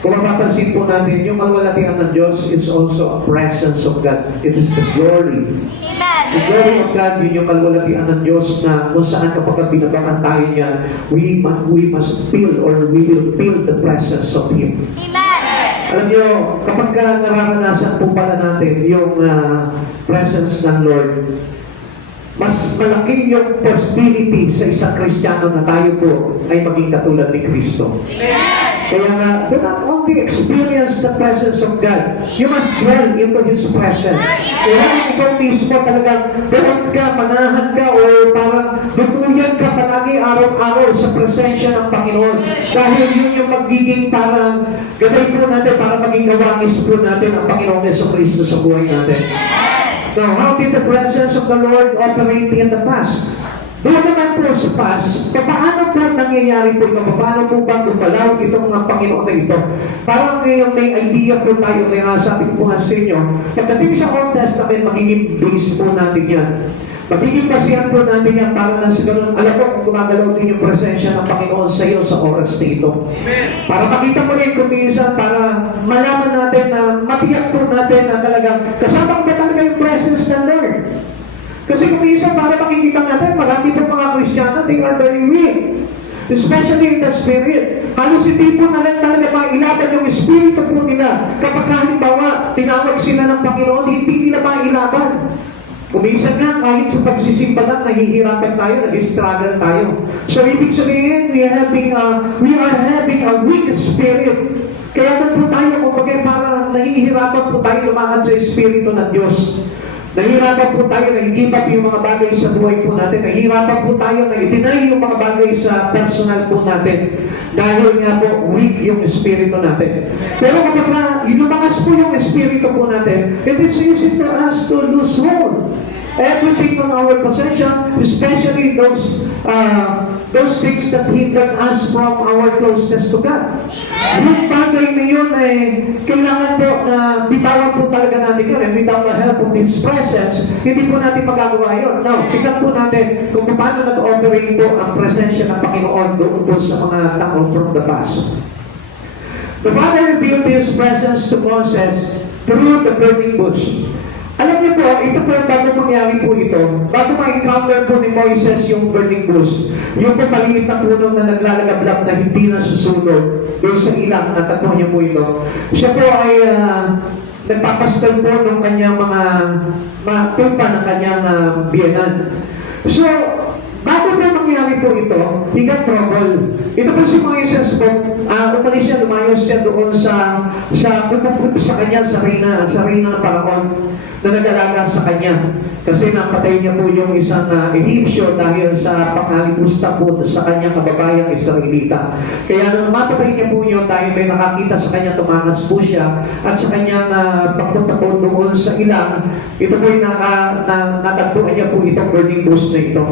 Kung mapapansin po natin, yung kalwalatian ng Diyos is also a presence of God. It is the glory. The glory of God, yun yung kalwalatian ng Diyos na kung saan kapag binabangan tayo niya, we must feel or we will feel the presence of Him. Alam niyo, kapag nararanasan po pala natin yung presence ng Lord, mas malaki yung possibility sa isang Kristiyano na tayo po ay maging katulad ni Kristo. Kaya nga, do not only experience the presence of God, you must dwell into His presence. Kaya ikaw mismo talagang doon ka, manahan ka, o parang dutuyan ka palagi araw-araw sa presensya ng Panginoon. Dahil yun yung magiging parang gabay po natin para maging gawangis po natin ang Panginoong Jesucristo sa buhay natin. Now, how did the presence of the Lord operate in the past? Doon naman po sa past, paano po nangyayari po ito? Paano po ba gumalaw itong mga Panginoon na ito? Parang ngayon may idea po tayo, kaya nga sabi ko po nga sa inyo, pagdating sa Old Testament, magiging base po natin yan. Magiging basihan po natin yan para na sa ganun, alam ko kung gumagalaw din yung presensya ng Panginoon sa iyo sa oras na ito. Para makita mo rin kung minsan, para malaman natin na matiyak po natin na talagang kasama ba talaga yung presence ng Lord? Kasi kung minsan, para makikita natin, marami po mga Kristiyano, they are very weak. Especially in the Spirit. Halos hindi po na lang talaga mailaban yung Espiritu po nila. Kapag halimbawa, tinawag sila ng Panginoon, hindi nila mailaban. Kung minsan nga, kahit sa pagsisimba lang, nahihirapan tayo, nag-struggle tayo. So, ibig sabihin, we are having a weak spirit. Kaya doon po tayo, kung parang nahihirapan po tayo lumakad sa Espiritu ng Diyos. Nahihirapan po tayo na i-give up yung mga bagay sa buhay po natin. Nahihirapan po tayo na i-deny yung mga bagay sa personal po natin. Dahil nga po, weak yung espiritu natin. Pero kapag lumakas po yung espiritu po natin, it is easy for us to lose hold. Everything on our possession, especially those things that hinder us from our closeness to God. Yung bagay na yun ay kailangan po na bitawan po talaga natin yun. And without the help of His presence, hindi po natin magagawa yun. Now, tignan po natin kung paano nag-operate po ang presensya ng Panginoon doon po sa mga tao from the past. The Father revealed His presence to Moses through the burning bush. Alam niyo po, ito po bago mangyari po ito, bago ma-encounter po ni Moises yung burning bush, yung po maliit na puno na naglalagablab na hindi nasusunod doon sa ilang, natatong niyo po ito. Siya po ay nagpapastal po ng kanyang mga tupa ng kanyang biyanan. So, bago na mangyari po ito, he got trouble. Ito po si Moises po, umalis siya, lumayos siya doon sa kanya, sa reyna ng Paraon na nag-alaga sa kanya. Kasi napatay niya po yung isang Egyptio dahil sa pangalipusta po sa kanyang kababayang Israelita. Kaya nung mapatay niya po yun, dahil may nakakita sa kanya, tumakas po siya, at sa kanyang pagpunta po doon sa ilang, ito po yung natagpuan niya po itong burning bush na ito.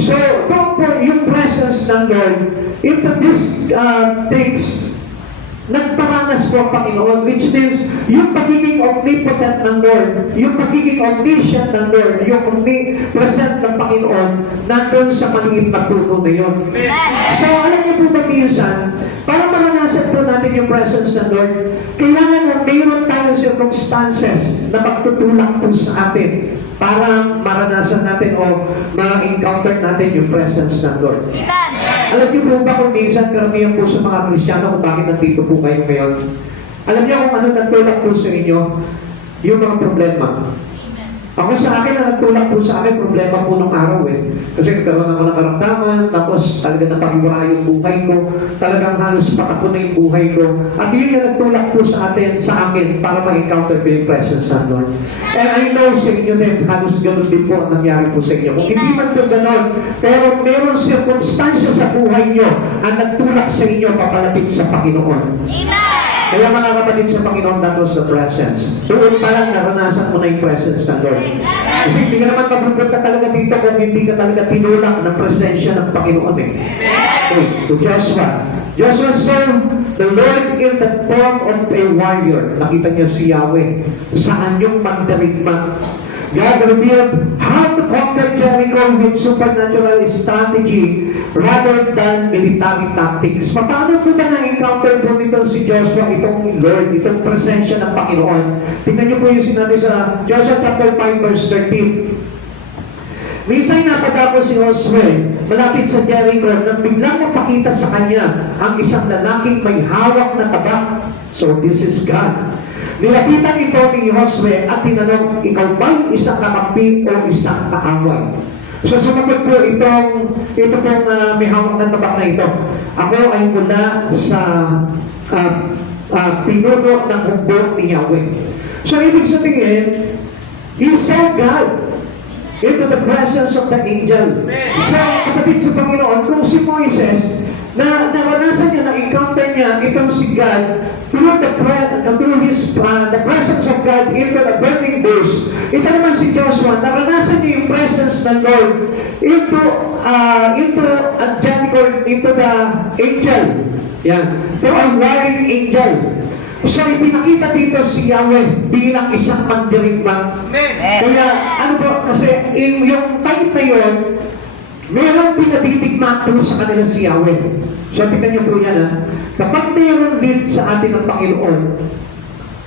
So, doon po yung presence ng Lord, into these things, nagparanas po ang Panginoon, which means yung pagiging omnipotent ng Lord, yung pagiging omniscient ng Lord, yung omnipresent ng Panginoon, nandun sa maliit na puno na yun. So, alam niyo po ba minsan, para maranasan po natin yung presence ng Lord, kailangan na mayroon tayong circumstances na magtutulak po sa atin para maranasan natin o ma-encounter natin yung presence ng Lord. Alam niyo po ba kung minsan karamihan po sa mga Kristiyano kung bakit nandito po kayo ngayon? Alam niyo kung ano nagtulak po sa inyo? Yung mga problema. Ako sa akin, na nagtulak po sa akin, problema po nung araw eh. Kasi nagkaroon ako ng karamdaman, tapos talaga napakiwara yung buhay ko, talagang halos patapon na yung buhay ko. At yun yung nagtulak po sa akin para ma-encounter ko yung presence ng Lord. And I know sa inyo din, halos ganun din po ang nangyari po sa inyo. Kung hindi man po ganun, pero meron circumstansya sa buhay nyo ang nagtulak sa inyo papalapit sa Panginoon. Kaya mga kapatid sa Panginoon, that was the presence. Doon pa lang naranasan mo na yung presence ng Lord. Kasi hindi ka naman mapupunta talaga dito kung hindi ka talaga tinulak ng presensya ng Panginoon eh. Okay, to Joshua. Joshua saw the Lord in the form of a warrior. Nakita niya si Yahweh sa anyong mandarigma. God revealed how to conquer Jericho with supernatural strategy rather than military tactics. Paano po ba na-encounter po nito si Joshua, itong Lord, itong presensya ng Panginoon? Tingnan niyo po yung sinabi sa Joshua chapter 5 verse 13. Minsan napadako si Joshua malapit sa Jericho nang biglang mapakita sa kanya ang isang lalaking may hawak na tabak. So this is God. Nilapitan ito ni Joshua at tinanong, ikaw ba'y isang kakampi o isang kaaway? So sumagot po ito pong may hawak na tabak na ito. Ako ay mula sa pinuno ng hukbo ni Yahweh. So ibig sabihin, he saw God into the presence of the angel. So kapatid sa Panginoon, kung si Moises, na naranasan niya, na-encounter niya itong si God through the presence of God into the burning bush. Ito naman si Joshua, naranasan niya yung presence ng Lord into Jericho, into the angel. Yan. To a warring angel. So, ipinakita dito si Yahweh bilang isang mandirigma. Kaya, ano po, kasi yung time na yun, meron pinadidigma po sa kanila si Yahweh. So, tingnan niyo po yan ha. Kapag meron din sa atin ang Panginoon,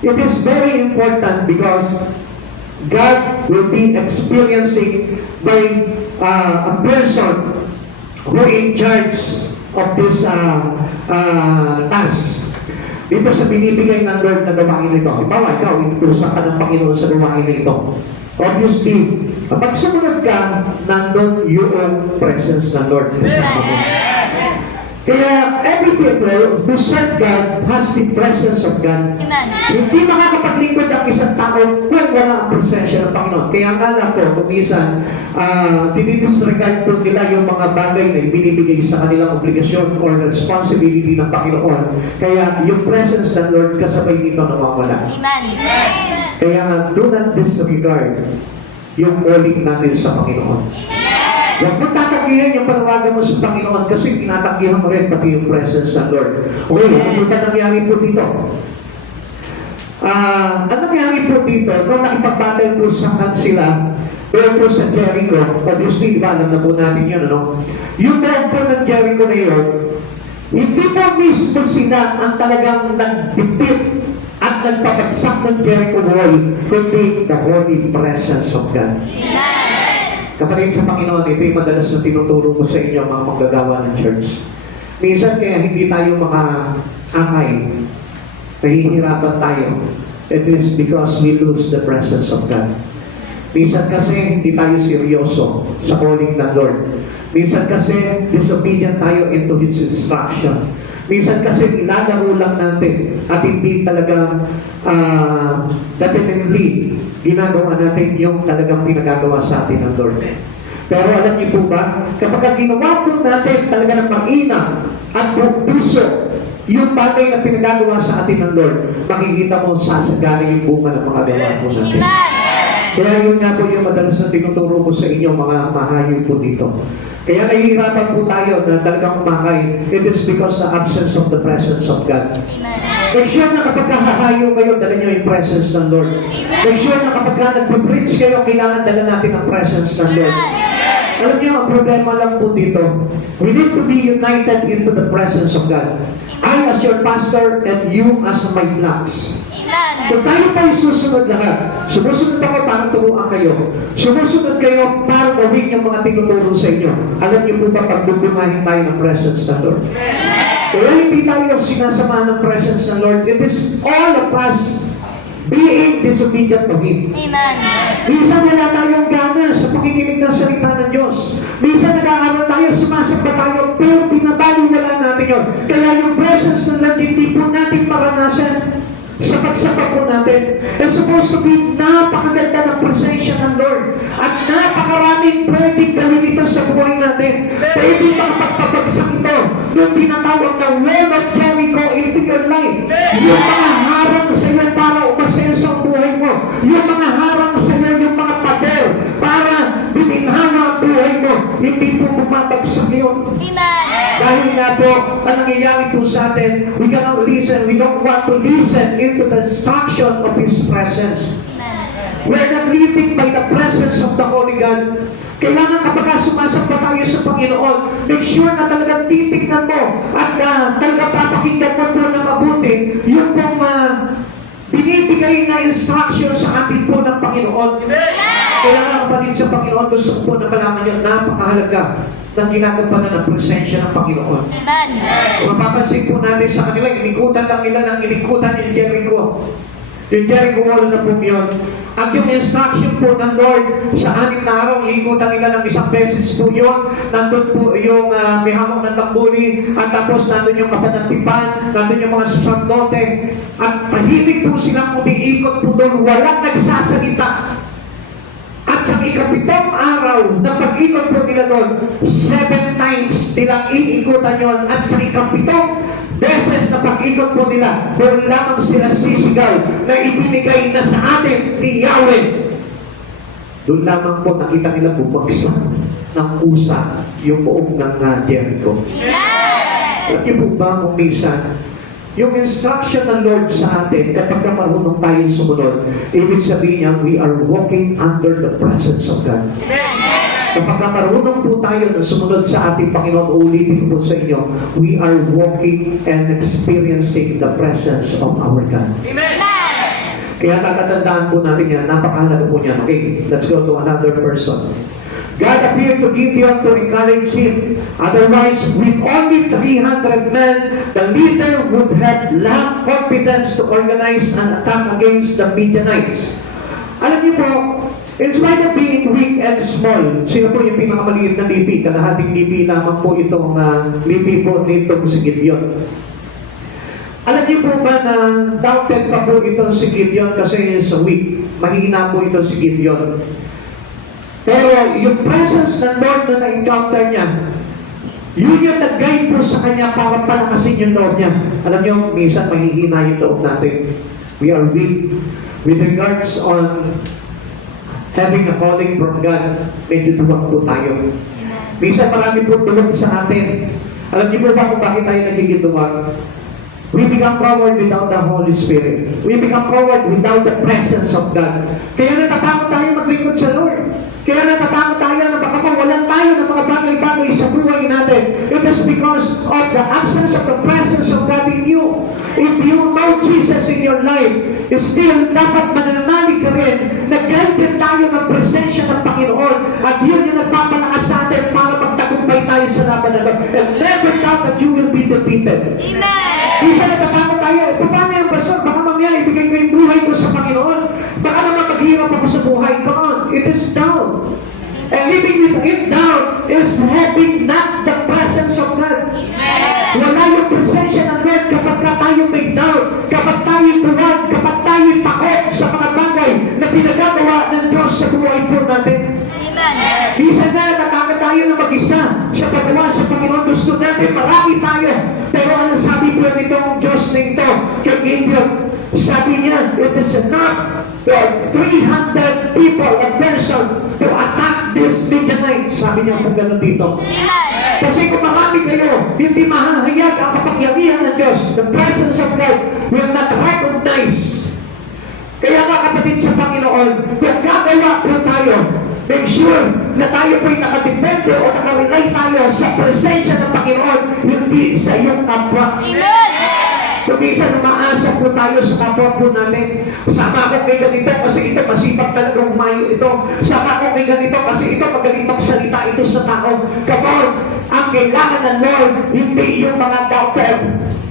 it is very important because God will be experiencing by a person who in charge of this task. Dito sa binibigay ng Lord na gawain ito. Ibawa, ikaw, inutusan ka ng Panginoon sa gawain na ito. Obviously, kapag sumunod ka, nandun yung presence ng Lord. Kaya every people who serve God has the presence of God. Hindi makakapaglingkod ang isang tao kung wala ang presensya ng Panginoon. Kaya akala ko, kumisan, dinidisregard po nila yung mga bagay na binibigay sa kanilang obligasyon or responsibility ng Panginoon. Kaya yung presence ng Lord kasabay dito nawawala. Kaya do not disregard yung calling natin sa Panginoon. Huwag mo tatanggihan yung panawagan mo sa Panginoon kasi tinatanggihan mo rin pati yung presence ng Lord. Okay, ano nangyari po dito? Ang nangyari po dito, nung nakipag-battle po sila, pero po sa Jericho, obviously, diba, alam na po natin yun, ano? Yung daw po ng Jericho na yun, hindi po mismo sila ang talagang nag-defeat at nagpapagsak ng Jericho wall, kundi the holy presence of God. Kapatid sa Panginoon, ito yung madalas na tinuturo ko sa inyo mga manggagawa ng church. Minsan kaya hindi tayo maka-akay, nahihirapan tayo. It is because we lose the presence of God. Minsan kasi hindi tayo seryoso sa calling ng Lord. Minsan kasi disobedient tayo into His instruction. Minsan kasi nilalaro lang natin at hindi talaga definitely ginagawa natin yung talagang pinagagawa sa atin ng Lord. Pero alam niyo po ba, kapag ginawa po natin talaga ng mainam at puso yung bagay na pinagagawa sa atin ng Lord, makikita mo sasagana yung bunga ng mga gawa po natin. Kaya yun nga po yung madalas na tinuturo ko sa inyo mga mahayop po dito. Kaya nahihirapan po tayo na talagang kumakain. It is because the absence of the presence of God. Make sure na kapag hahayo kayo, dala nyo yung presence ng Lord. Make sure na kapag nagpe-preach kayo, kailangan dala natin ang presence ng Lord. Alam niyo, ang problema lang po dito, we need to be united into the presence of God. I as your pastor and you as my flocks. Kung tayo pa susunod lahat, sumusunod ako para turuan kayo. Sumusunod kayo para gawin yung mga tinuturo sa inyo. Alam niyo po ba, pagbubungahin tayo ng presence ng Lord? Kaya hindi tayo sinasama ng presence ng Lord. It is all of us being disobedient to Him. Minsan wala tayong gana sa pakikinig ng salita ng Diyos. Minsan nag-aaral tayo, sumasamba tayo, pero pinabaliwala natin yun. Kaya yung presence ng Lord, hindi po natin maranasan sa pagsapa po natin. It's supposed to be napakaganda ng presensya ng Lord. At napakaraming pwedeng gawin ito sa buhay natin. Pwede makapagpabagsak ito yung tinatawag na well of Jericho into your life. Yung mga harang sa iyo para umasenso ang buhay mo. Yung mga harang sa iyo, yung mga pader para bininhana ang buhay mo. Hindi po bumabagsak yun. Dahil nga po, ang nangyayari po sa atin, we cannot listen, we don't want to listen into the instruction of His presence. We're not living by the presence of the Holy God. Kailangan kapag sumasamba tayo sa Panginoon, make sure na talagang titignan mo at talagang papakinggan mo po na mabuti yung pong binibigay na instruction sa atin po ng Panginoon. Kaya nga kapatid sa Panginoon, gusto ko po na malaman yun, napakahalaga ng ginagampanan ng presensya ng Panginoon. Kung mapapansin po natin sa kanila, inikutan lang nila ng inikutan yung Jericho. Yung Jericho wall na po yun. At yung instruction po ng Lord sa 6 na araw, iikutan nila ng 1 beses po yun. Nandun po yung may hawak ng tambuli, at tapos nandun yung kapanantipan, nandun yung mga sacerdote. At tahimik po silang umiikot po doon, walang nagsasalita. At sa 7 araw na pag-ikot po nila doon, 7 times nilang iikutan yun. At sa 7 beses na pag-ikot po nila, doon lamang sila sisigaw na ibinigay na sa atin ni Yahweh. Doon lamang po nakita nila bumagsak ng usa yung buong ng Jericho. At yun po ba kung minsan, yung instruction ng Lord sa atin, kapag marunong tayo sumunod, ibig sabihin niya, we are walking under the presence of God. Kapag marunong po tayo na sumunod sa ating Panginoon, ulitin po sa inyo, we are walking and experiencing the presence of our God. Kaya tatatandaan po natin yan, napakahalaga po niyan. Okay, let's go to another person. God appeared to Gideon to encourage him. Otherwise, with only 300 men, the leader would have lacked confidence to organize an attack against the Midianites. Alam niyo po, in spite of being weak and small, sino po yung pinakamaliit na lipi? Kalahating lipi lamang po itong lipi po nitong si Gideon. Alam niyo po ba na doubted pa po itong si Gideon kasi sa weak. Mahina po ito si Gideon. Pero yung presence ng Lord na na-encounter niya, yun yung nag-guide po sa kanya para palakasin yung Lord niya. Alam niyo, minsan mahihina yung loob natin. We are weak. With regards on having a calling from God, medyo duwag po tayo. Minsan marami po tulog sa atin. Alam niyo po ba kung bakit tayo nagiging duwag? We become coward without the Holy Spirit. We become coward without the presence of God. Kaya natatakot tayo maglingkod sa Lord. Kaya natatakot tayo na baka mawalan tayo ng mga bagay-bagay sa buhay natin. It is because of the absence of the presence of God in you. If you know Jesus in your life, still dapat mananalig ka rin na guided tayo ng presensya ng Panginoon. At yun yung nagpapalakas sa atin para magtagumpay tayo sa laban ng Lord. And never doubt that you will be defeated. Isa natatakot tayo, paano yung pastor? Baka mamaya ibigay ko yung buhay ko sa Panginoon. Baka naman maghirap ako sa buhay. Come on, it is down. And living with it down is having not the presence of God. Wala yung presensya ng Lord kapag tayo may down, kapag tayo tuwag, kapag tayo takot sa mga bagay na pinagagawa ng Diyos sa buhay po natin. Minsan na nakaka tayo na mag-isa sa pagawa sa Panginoon. Gusto natin marami tayo. Pero ano sabi po nitong Diyos na ito kay Gideon? Sabi niya, it is enough for 300 people, a person, to attack this Midianite. Sabi niya kung gano'n dito. Kasi kung marami kayo, hindi mahahayag ang kapangyarihan ng Diyos. The presence of God will not recognize. Kaya nga kapatid sa Panginoon, kung gagawa po tayo, make sure na tayo po'y nakadepende o nakarelay tayo sa presensya ng Panginoon, hindi sa iyong kapwa. Kung minsan umaasa po tayo sa kapwa po natin, sama ako kay ganito kasi ito masipag talaga humayo ito. Sama ako kay ganito kasi ito magaling magsalita ito sa tao. Come on, ang kailangan ng Lord, hindi yung mga doubter,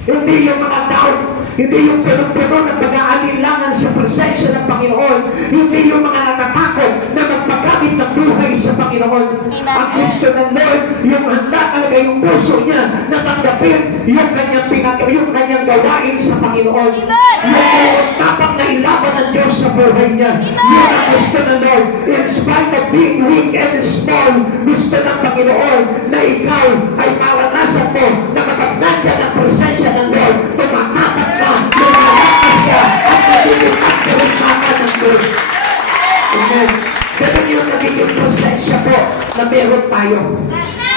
hindi yung mga doubt, hindi yung puno-puno ng pag-aalinlangan sa presensya ng Panginoon, hindi yung mga natatakot na magpagamit ng buhay sa Panginoon. Ang gusto ng Lord, yung handa talaga yung puso niya na tanggapin yung kanyang gawain sa Panginoon. Yung tapak na ilaban ng Diyos sa buhay niya. Yun ang gusto ng Lord. In spite of being weak and small, gusto ng Panginoon na ikaw ay maranasan mo na kapag nandiyan ang presensya ng Lord, tumatapat ka, lumalakas ka, at nagiging kapalit ng Diyos. Amen. Ganun yung nagiging presensya po na meron tayo.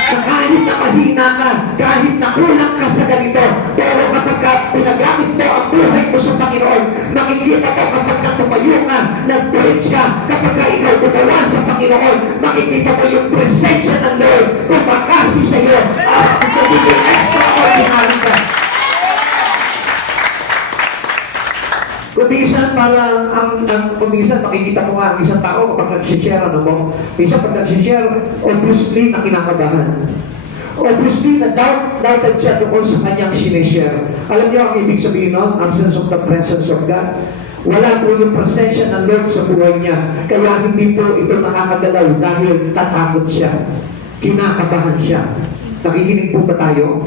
Na kahit na mahina ka, kahit na kulang ka sa ganito, pero kapag pinagamit mo ang buhay mo sa Panginoon, makikita mo kapag ka tumayo ka, nag-preach ka, kapag ka ikaw gumawa sa Panginoon, makikita mo yung presensya ng Lord, kumakasi sa iyo, at nagiging extraordinary ka. Kuminsan parang kuminsan makikita mo nga ang isang tao kapag nag-share mo. Minsan pag nag-share, obviously na kinakabahan. Obviously na doubted siya doon sa kanyang sinishare. Alam niyo ang ibig sabihin nun? Absence of the presence of God. Wala po yung presensya ng Lord sa buhay niya. Kaya hindi po ito nakakagalaw dahil tatakot siya. Kinakabahan siya. Nakikinig po ba tayo?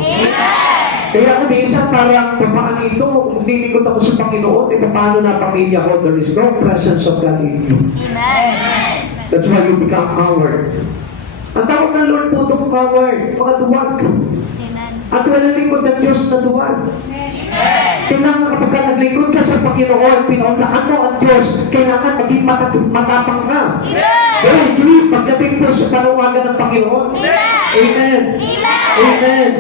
Kaya kung minsan parang paano ito, kung lilingkod ako sa Panginoon, paano na pamilya ko? There is no presence of God in you. Amen. That's why you become coward. Ang tawag ng Lord po itong coward, mga duwag. At walang lingkod ng Diyos na duwag. Kailangan kapag naglingkod ka sa Panginoon, pinaunlakan mo ang Diyos, kailangan maging matapang ka. Kaya hindi, pagdating po sa panawagan ng Panginoon. Amen. Amen.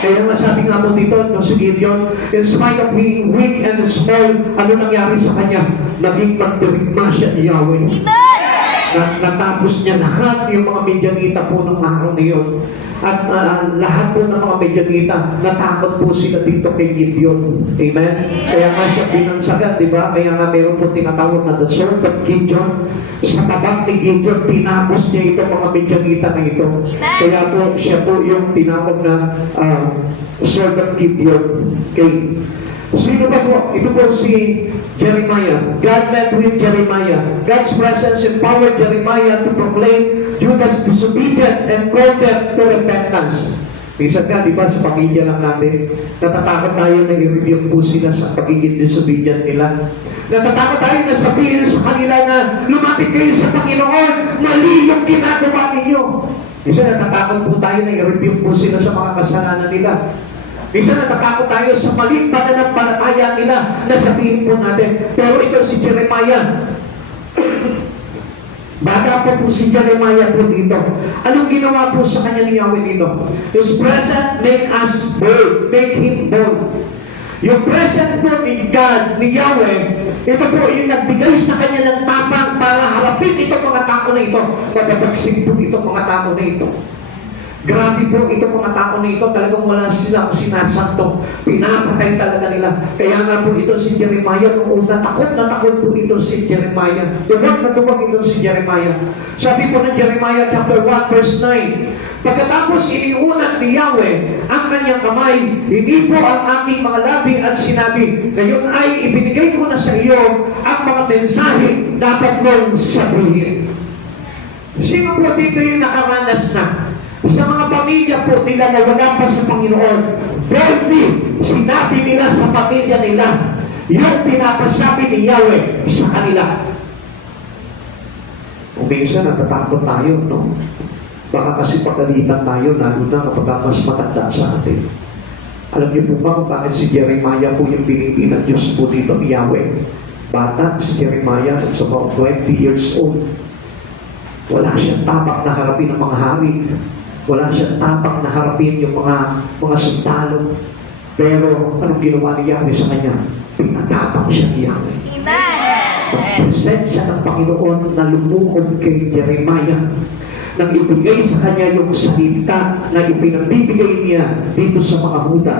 Kaya masabi nga mo dito, no, si Gideon, in spite of being weak and small, ano nangyari sa kanya? Naging magdirigma siya ni Yahweh. Natapos niya lahat yung mga Midianita po ng araw na yun. At lahat po ng mga Midianita, natakot po sila dito kay Gideon. Amen? Kaya nga siya binansagan, di ba? Kaya nga meron po tinatawag na the sword of Gideon. Sa tabak ni Gideon, tinapos niya itong mga Midianita na ito. Kaya po, siya po yung tinawag na sword of Gideon. Okay. Sino ba po? Ito po si Jeremiah. God met with Jeremiah. God's presence empowered Jeremiah to proclaim Judah's disobedient and called them to repentance. Minsan nga, di ba, sa pamilya lang natin, natatakot tayo na i-rebuke po sila sa pagiging disobedient nila. Natatakot tayo na sabihin sa kanila na lumapit kayo sa Panginoon, mali yung ginagawa ninyo. Minsan natatakot po tayo na i-rebuke po sila sa mga kasalanan nila. Minsan natatakot tayo sa maling pananampalataya nila na sabihin po natin. Pero ito si Jeremiah. Bata po si Jeremiah po dito. Anong ginawa po sa kanya ni Yahweh dito? His presence make us bold. Make him bold. Yung presence po ni God, ni Yahweh, ito po yung nagbigay sa kanya ng tapang para harapin itong mga tao na ito. Magabagsig po itong mga tao na ito. Grabe po itong mga tao na ito, talagang wala silang sinasakto. Pinapatay talaga nila. Kaya nga po ito si Jeremiah, noong natakot po ito si Jeremiah. Duwag na duwag ito si Jeremiah. Sabi po ng Jeremiah chapter 1 verse 9, pagkatapos iniunan ni Yahweh ang kanyang kamay, hindi po ang aking mga labi at sinabi, ngayon ay ibinigay ko na sa iyo ang mga mensahe dapat mong sabihin. Sino po dito yung nakaranas na? Sa mga pamilya po nila na wala pa sa Panginoon, boldly, sinabi nila sa pamilya nila, yung pinapasabi ni Yahweh sa kanila. Kung minsan natatakot tayo, no? Baka kasi pagalitan tayo, lalo na kapag mas matanda sa atin. Alam niyo po ba kung bakit si Jeremiah po yung pinili ng Diyos po dito, Yahweh? Bata, si Jeremiah is about 20 years old. Wala siyang tapak na harapin ng mga hari. Wala siyang tapak na harapin yung mga sundalo. Pero anong ginawa ni Yahweh sa kanya? Pinatapak siya ni Yahweh. Present siya ng Panginoon na lumuhod kay Jeremiah nang ibigay sa kanya yung salita na ipinagbibigay niya dito sa mga Huda.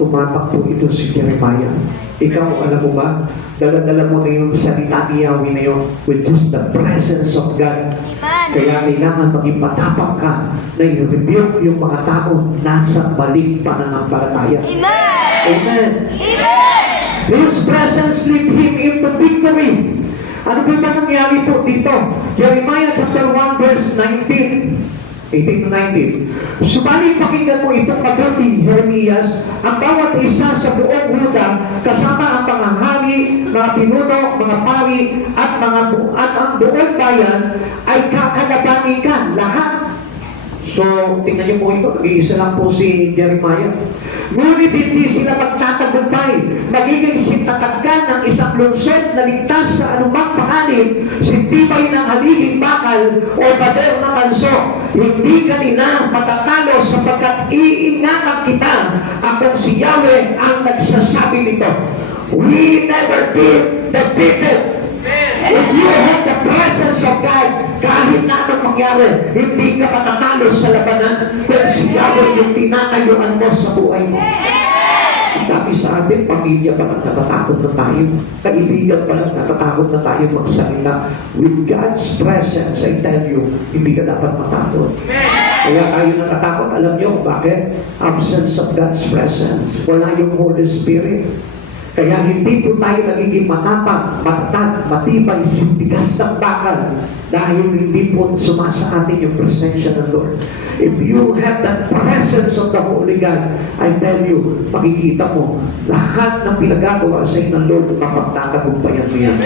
Tumatak po ito si Jeremiah. Ikaw, alam mo ba, dala-dala mo na yung salita ni Yahweh na yun, which is the presence of God. Kaya kailangan maging matapang ka na i-rebuke yung mga tao nasa maling pananampalataya. Amen. His presence lead him into victory. Ano ba ba nangyari po dito? Jeremiah chapter 1 verse 19. 18 to 19. Subalit pakinggan mo itong magaling Jeremias, ang bawat isa sa buong Huda, kasama ang mga hari, mga pinuno, mga pari, at ang buong bayan, ay kakalabanin ka lahat. So, tingnan niyo po ito, nag-iisa lang po si Jeremiah. Ngunit hindi sila magtatagumpay. Magiging sintatagkan ng isang lungsod na ligtas sa anumang panganib, sintibay ng haliging bakal o bader na kanso. Hindi ka nila matatalo sapagkat iingatan kita. Akong si Yahweh ang nagsasabi nito. We never be defeated. If you have the presence of God, kahit na anong mangyari, hindi ka matatalo sa labanan. Pero si Yahweh yung tinatayuan mo sa buhay mo. Dami sa atin, pamilya pa lang natatakot na tayo. Kaibigan pa lang natatakot na tayo magsalita. With God's presence, I tell you, hindi ka dapat matakot. Kaya tayo natatakot, alam niyo bakit? Absence of God's presence. Wala yung Holy Spirit. Kaya hindi po tayo nagiging matapang, matatag, matibay, sintigas ng bakal dahil hindi po sumasa atin yung presensya ng Lord. If you have that presence of the Holy God, I tell you, makikita mo, lahat ng pinagagawa sa inyo ng Lord, mapagtatagumpayan mo yan.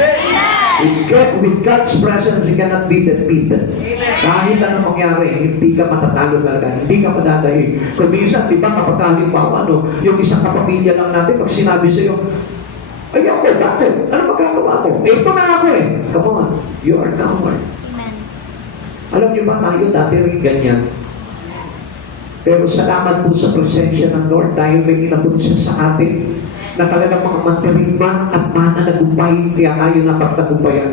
With God's presence, you cannot be defeated. Kahit ano mangyari, hindi ka matatalo talaga. Hindi ka madadaig. Kung minsan, di ba, kapag halimbawa, yung isang kapamilya lang natin, pag sinabi sa'yo, ay ako, bakit? Ano magagawa ko? Ito na ako eh. Come on, you are coward. Alam niyo ba tayo dati rin ganyan? Pero salamat po sa presensya ng Lord dahil may inabot siya sa atin na talagang mga mantirigma at mananagumpay kaya tayo napagtagumpayan.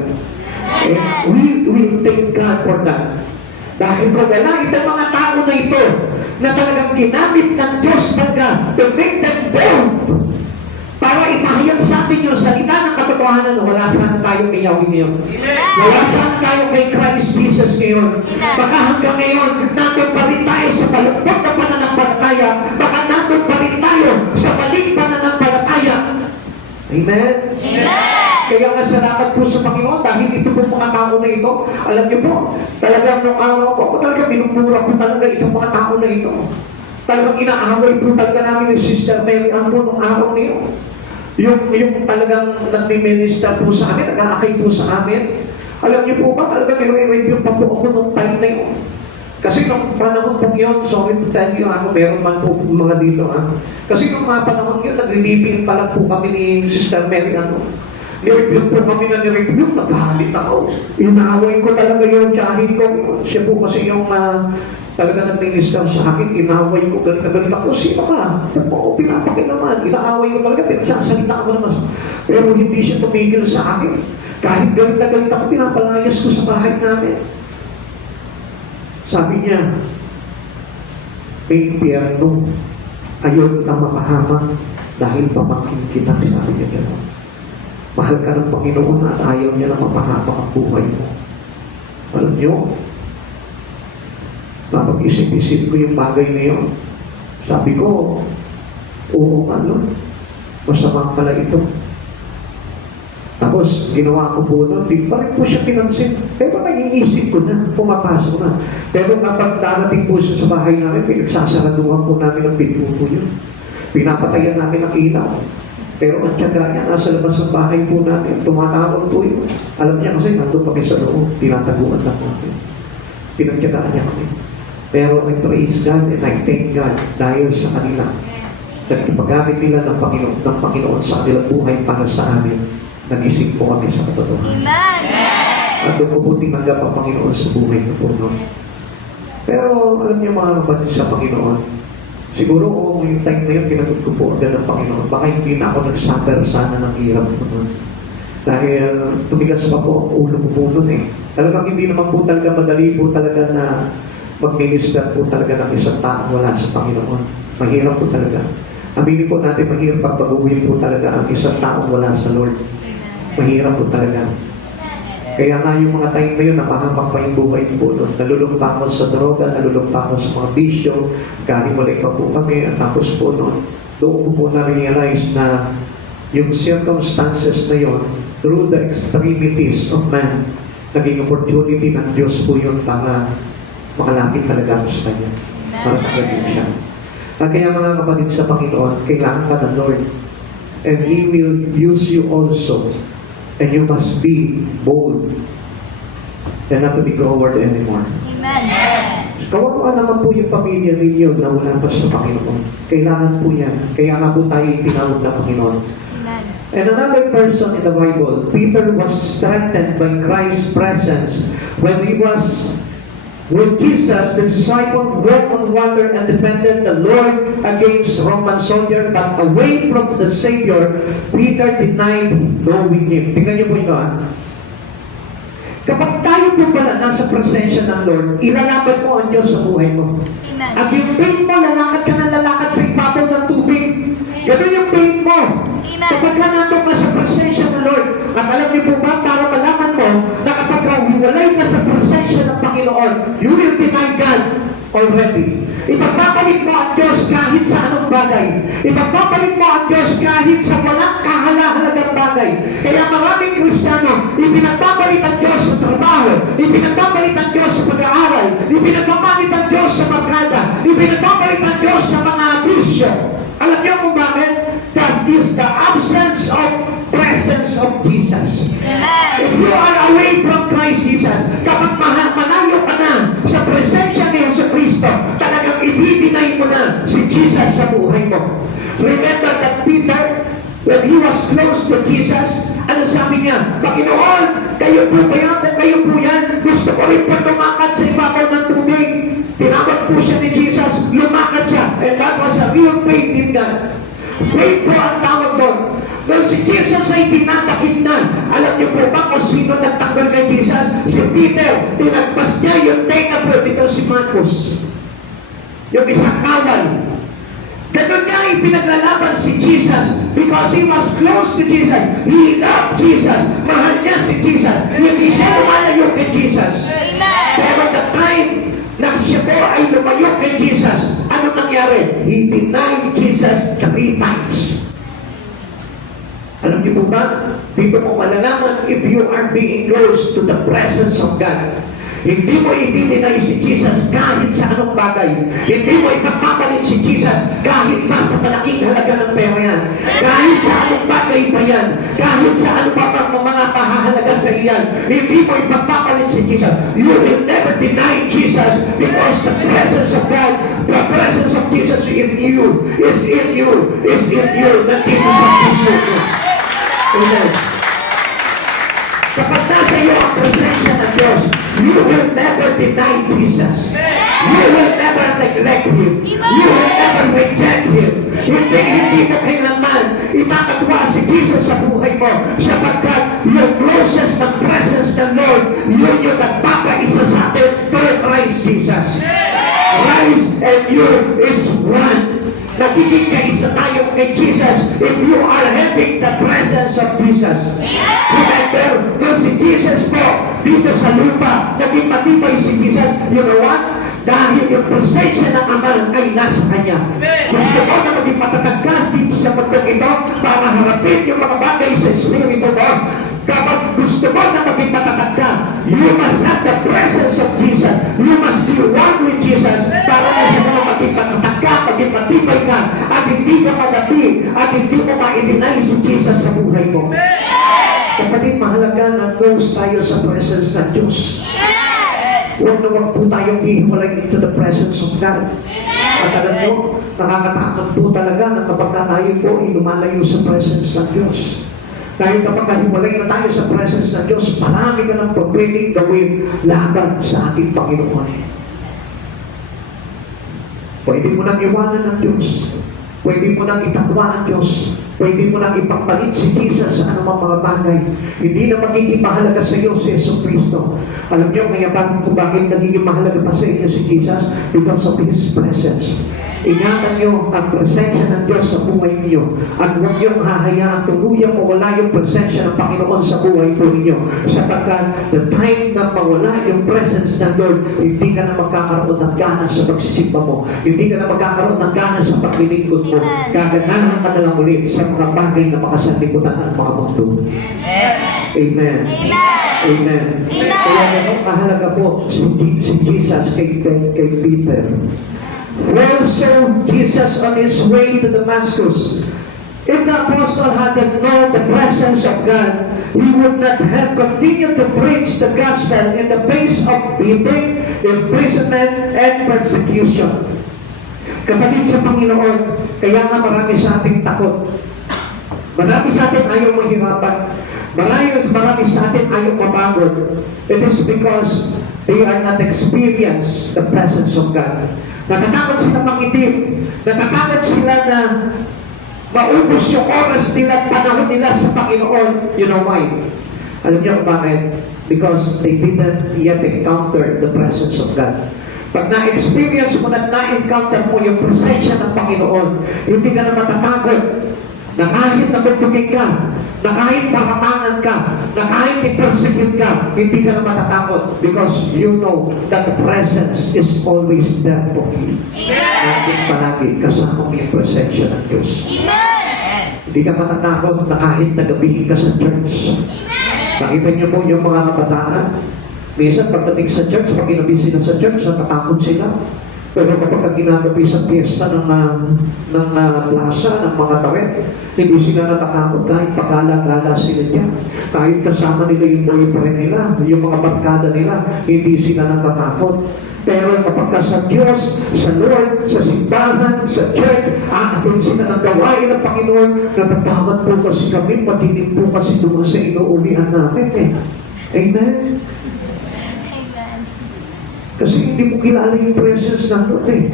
And we will thank God for that. Dahil kung wala itong mga tao na ito na talagang ginamit ng Diyos talaga to make them bold para ipahayag sa atin yung salita ng katotohanan na wala sana tayo kay Yahweh ngayon. Wala sana tayo kay Christ Jesus ngayon. Baka hanggang ngayon, nandun pa rin tayo sa palukpot na pananampalataya. Baka nandun pa rin tayo sa maling pananampalataya. Amen? Kaya nga salamat po sa Panginoon dahil ito po mga tao na ito. Alam niyo po, talagang nung araw po, ako talaga binubura po talaga itong mga tao na ito. Talagang inaaway po talaga namin yung Sister Mary Ann po nung araw na yun. Yung talagang nag-minister po sa amin, nag-aakay po sa amin. Alam niyo po ba, talagang nire-review pa po ako nung time na yun. Kasi nung panahon po yun, sorry to tell you, ako meron man po mga dito. Kasi nung mga panahon yun, nag-living pa lang po kami ni Sister Mary Ann. Nireview po kami na nireview, naghalit ako. Inaaway ko talaga yung tiyahin ko. Siya po kasi yung talaga nag-minister sa akin, inaway ko, galit ako, sino ka? Oo, pinapakilaman, inaaway ko talaga, pinagsasalita ko naman. Pero hindi siya tumigil sa akin. Kahit galit ako, pinapalayas ko sa bahay namin. Sabi niya, may impyerno, ayaw kita mapahamak dahil pamangkin kita, sabi niya gano'n. Mahal ka ng Panginoon at ayaw niya na mapahamak ang buhay mo. Alam niyo, napag-isip-isip ko yung bagay na yun. Sabi ko, oo ano, masama pala ito. Tapos, ginawa ko po doon, di pa rin po siya pinansin. Pero naiisip ko na, pumapasok na. Pero kapag darating po siya sa bahay namin, pinagsasaraduhan po namin ang pinto po yun. Pinapatayan namin ang ilaw. Pero ang tiyaga niya, nasa labas ng bahay po namin, tumatawag po yun. Alam niya kasi, nandun kami sa loob, tinataguan lang namin. Pinagtiyagaan niya kami. Pero I praise God and I thank God dahil sa kanila. Nagpagamit nila ng Panginoon sa kanilang buhay para sa amin. Nagising po kami sa katotohanan. Amen. At doon ko po tinanggap ang Panginoon sa buhay ko po. No? Pero alam niyo mga kapatid sa Panginoon, siguro kung yung time na yun, pinagot ko po agad ng Panginoon, baka hindi na ako nag-suffer sana ng hirap ko nun. Dahil tumigas pa po ang ulo ko po nun eh. Talagang hindi naman po talaga madali po talaga na mag-minister po talaga ng isang taong wala sa Panginoon. Mahirap po talaga. Aminin po natin, mahirap pagpaguhin po talaga ang isang taong wala sa Lord. Mahirap po talaga. Kaya nga yung mga time na yun, napahamak pa yung buhay po doon. Nalulumpa ako sa droga, nalulumpa ako sa mga bisyo, galing-walay pa po kami, at tapos po noon, doon ko po na-realize na yung circumstances na yun, through the extremities of man, naging opportunity ng Diyos po yun para makalapit talaga ako sa Kanya. Para magaling siya. Kaya mga kapatid sa Panginoon, kailangan ka ng Lord. And He will use you also. And you must be bold and not to be coward anymore. Amen. Kawawa naman po yung pamilya ninyo na wala pa sa Panginoon. Kailangan po yan. Kaya nga po tayo itinawag na Panginoon. Amen. And another person in the Bible, Peter was strengthened by Christ's presence when he was with Jesus. The disciple walked on water and defended the Lord against Roman soldier, but away from the Savior, Peter denied knowing Him. Tingnan niyo po ito Kapag tayo po pala nasa presensya ng Lord, ilalaban mo ang Diyos sa buhay mo. Amen. At yung faith mo, lalakad ka ng lalakad sa ibabaw ng tubig. Ganun yung faith mo. Amen. Kapag ka nandun ka sa presensya ng Lord, at alam niyo po ba, para malaman mo na kapag hiwalay ka sa presensya ng Panginoon, you will deny God already. Ipagpapalit mo ang Diyos kahit sa anong bagay. Ipagpapalit mo ang Diyos kahit sa walang kahala-halagang bagay. Kaya maraming Kristiyano, ipinagpapalit ang Diyos sa trabaho, ipinagpapalit ang Diyos sa pag-aaral, ipinagpapalit ang Diyos sa barkada, ipinagpapalit ang Diyos sa mga bisyo. Alam niyo kung bakit? That is the absence of presence of Jesus. If you are away from Christ Jesus, kapag manayo ka na sa presensya ni Yesu Cristo, talagang i-deny mo na si Jesus sa buhay mo. Remember that Peter, when he was close to Jesus, ano sabi niya? Panginoon, kayo po ba yan? Kung kayo po yan, gusto ko rin pa lumakad sa ibabaw ng tubig. Tinawag po siya ni Jesus, lumakad siya. And that was a real faith in God. Faith po ang tawag doon. Nung si Jesus ay tinatakip na, alam niyo po ba kung sino nagtanggol kay Jesus? Si Peter, tinagpas niya yung tenga po dito si Marcos. Yung isang kawal. Ganun niya ipinaglalaban si Jesus because he was close to Jesus. He loved Jesus. Mahal niya si Jesus. Hindi siya lumalayo kay Jesus. Pero the time na siya po ay lumayo kay Jesus, ano nangyari? He denied Jesus 3 times. Alam niyo po ba? Dito mo malalaman if you are being close to the presence of God. Hindi mo i-deny si Jesus kahit sa anong bagay. Hindi mo ipagpapalit si Jesus kahit pa sa malaking halaga ng pera yan. Kahit sa anong bagay pa yan. Kahit sa ano pa mga pahahalaga sa iyan. Hindi mo ipagpapalit si Jesus. You will never deny Jesus because the presence of God, the presence of Jesus in you, is in you, is in you. Nandito sa puso mo. Amen. Kapag nasa iyo ang presensya ng Diyos, you will never deny Jesus. You will never neglect Him. You will never reject Him. Hindi mo kailanman itatagwa si Jesus sa buhay mo sapagkat yung closest ng presence ng Lord, yun yung nagpapaisa sa atin through Christ Jesus. Christ and you is one. Nagiging kaisa tayo kay Jesus if you are having the presence of Jesus. Remember, kung si Jesus po dito sa lupa, naging matibay si Jesus, you know what? Dahil yung presensya ng Ama ay nasa Kanya. Gusto ko na maging matatagkas dito sa pagkat ito para harapin yung mga bagay sa Espiritu mo. Kapag gusto mo na maging matatag ka, you must have the presence of Jesus. You must be one with Jesus para na sa mga maging matatag ka, maging matibay ka, at hindi ka magabi, at hindi mo ma-deny si Jesus sa buhay mo. Kapatid, mahalaga na close tayo sa presence ng Diyos. Huwag na huwag po tayong hihiwalay into the presence of God. At alam nyo, nakakatakot po talaga na kapag tayo po ay lumalayo sa presence ng Diyos. Dahil kapag hiwalay na tayo sa presence ng Diyos, marami ka ng pwedeng gawin laban sa ating Panginoon. Pwede mo nang iwanan ng Diyos. Pwede mo nang itakwa ang Diyos. Pwede mo nang ipagpalit si Jesus sa anumang mga bagay. Hindi na magiging mahalaga sa iyo si Yesu Cristo. Alam niyo, kaya kung bakit nagiging mahalaga pa sa inyo si Jesus? Because of His presence. Ingatan niyo ang presensya ng Diyos sa buhay niyo. At huwag niyong hahayaan tuluyang mawala yung presensya ng Panginoon sa buhay po ninyo. Sapagkat the time na mawala yung presence ng Lord, hindi ka na magkakaroon ng gana sa pagsisimba mo. Hindi ka na magkakaroon ng gana sa paglilingkod mo. Gaganahan ka na lang ulit sa mga bagay na makasanlibutan ng mga mundo. Amen. Amen. Kaya naman mahalaga po si Jesus kay Peter. Well, so Jesus on his way to Damascus. If the apostle hadn't known the presence of God, he would not have continued to preach the gospel in the face of beating, imprisonment, and persecution. Kapatid sa Panginoon, kaya nga marami sa ating takot. Marami sa atin ayaw mahirapan. Marami sa atin ayaw mapagod. It is because they are not experienced the presence of God. Natatakot sila mangitim. Natatakot sila na maubos yung oras nila at panahon nila sa Panginoon. You know why? Alam niyo kung bakit? Because they didn't yet encounter the presence of God. Pag na-experience mo at na-encounter mo yung presensya ng Panginoon, hindi ka na matatakot na kahit nabutugin ka, na kahit paratangan ka, na kahit i-persecute ka, hindi ka na matatakot because you know that the presence is always there for you. Ating palagi kasama mo yung presensya ng Diyos. Hindi ka matatakot na kahit nagabihin ka sa church. Nakita niyo po yung mga kabataan, minsan pagdating sa church, pag inabi sila sa church, natatakot sila. Pero kapag ginagabi sa piyesta ng plaza, ng mga tawid, hindi sila natatakot kahit pagala-gala sila dyan. Kahit kasama nila yung boyfriend nila, yung mga barkada nila, hindi sila natatakot. Pero kapag sa Diyos, sa Lord, sa simbahan, sa church, aatin sila ng gawain ng Panginoon, natatakot po kasi kami, madinig po kasi doon sa inuulian namin. Amen? Kasi hindi mo kilala yung presence ng Lord eh.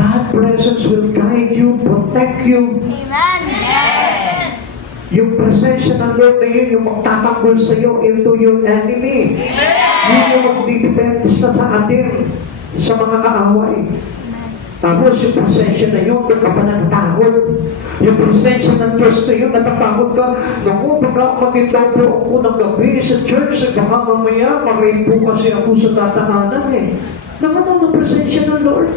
That presence will guide you, protect you. Amen. Yung presensya ng Lord na yun, yung magtatanggol sa iyo into your enemy. Yun yung magdidepende sa atin, sa mga kaaway. Tapos yung presensya na yun, doon ka pa natatakot. Yung presensya ng Diyos na yun, natatakot ka. Naku, baka matindaw po ako ng gabi sa church, baka mamaya, ma-rape po kasi ako sa tatahanan eh. Naman ang presensya ng Lord.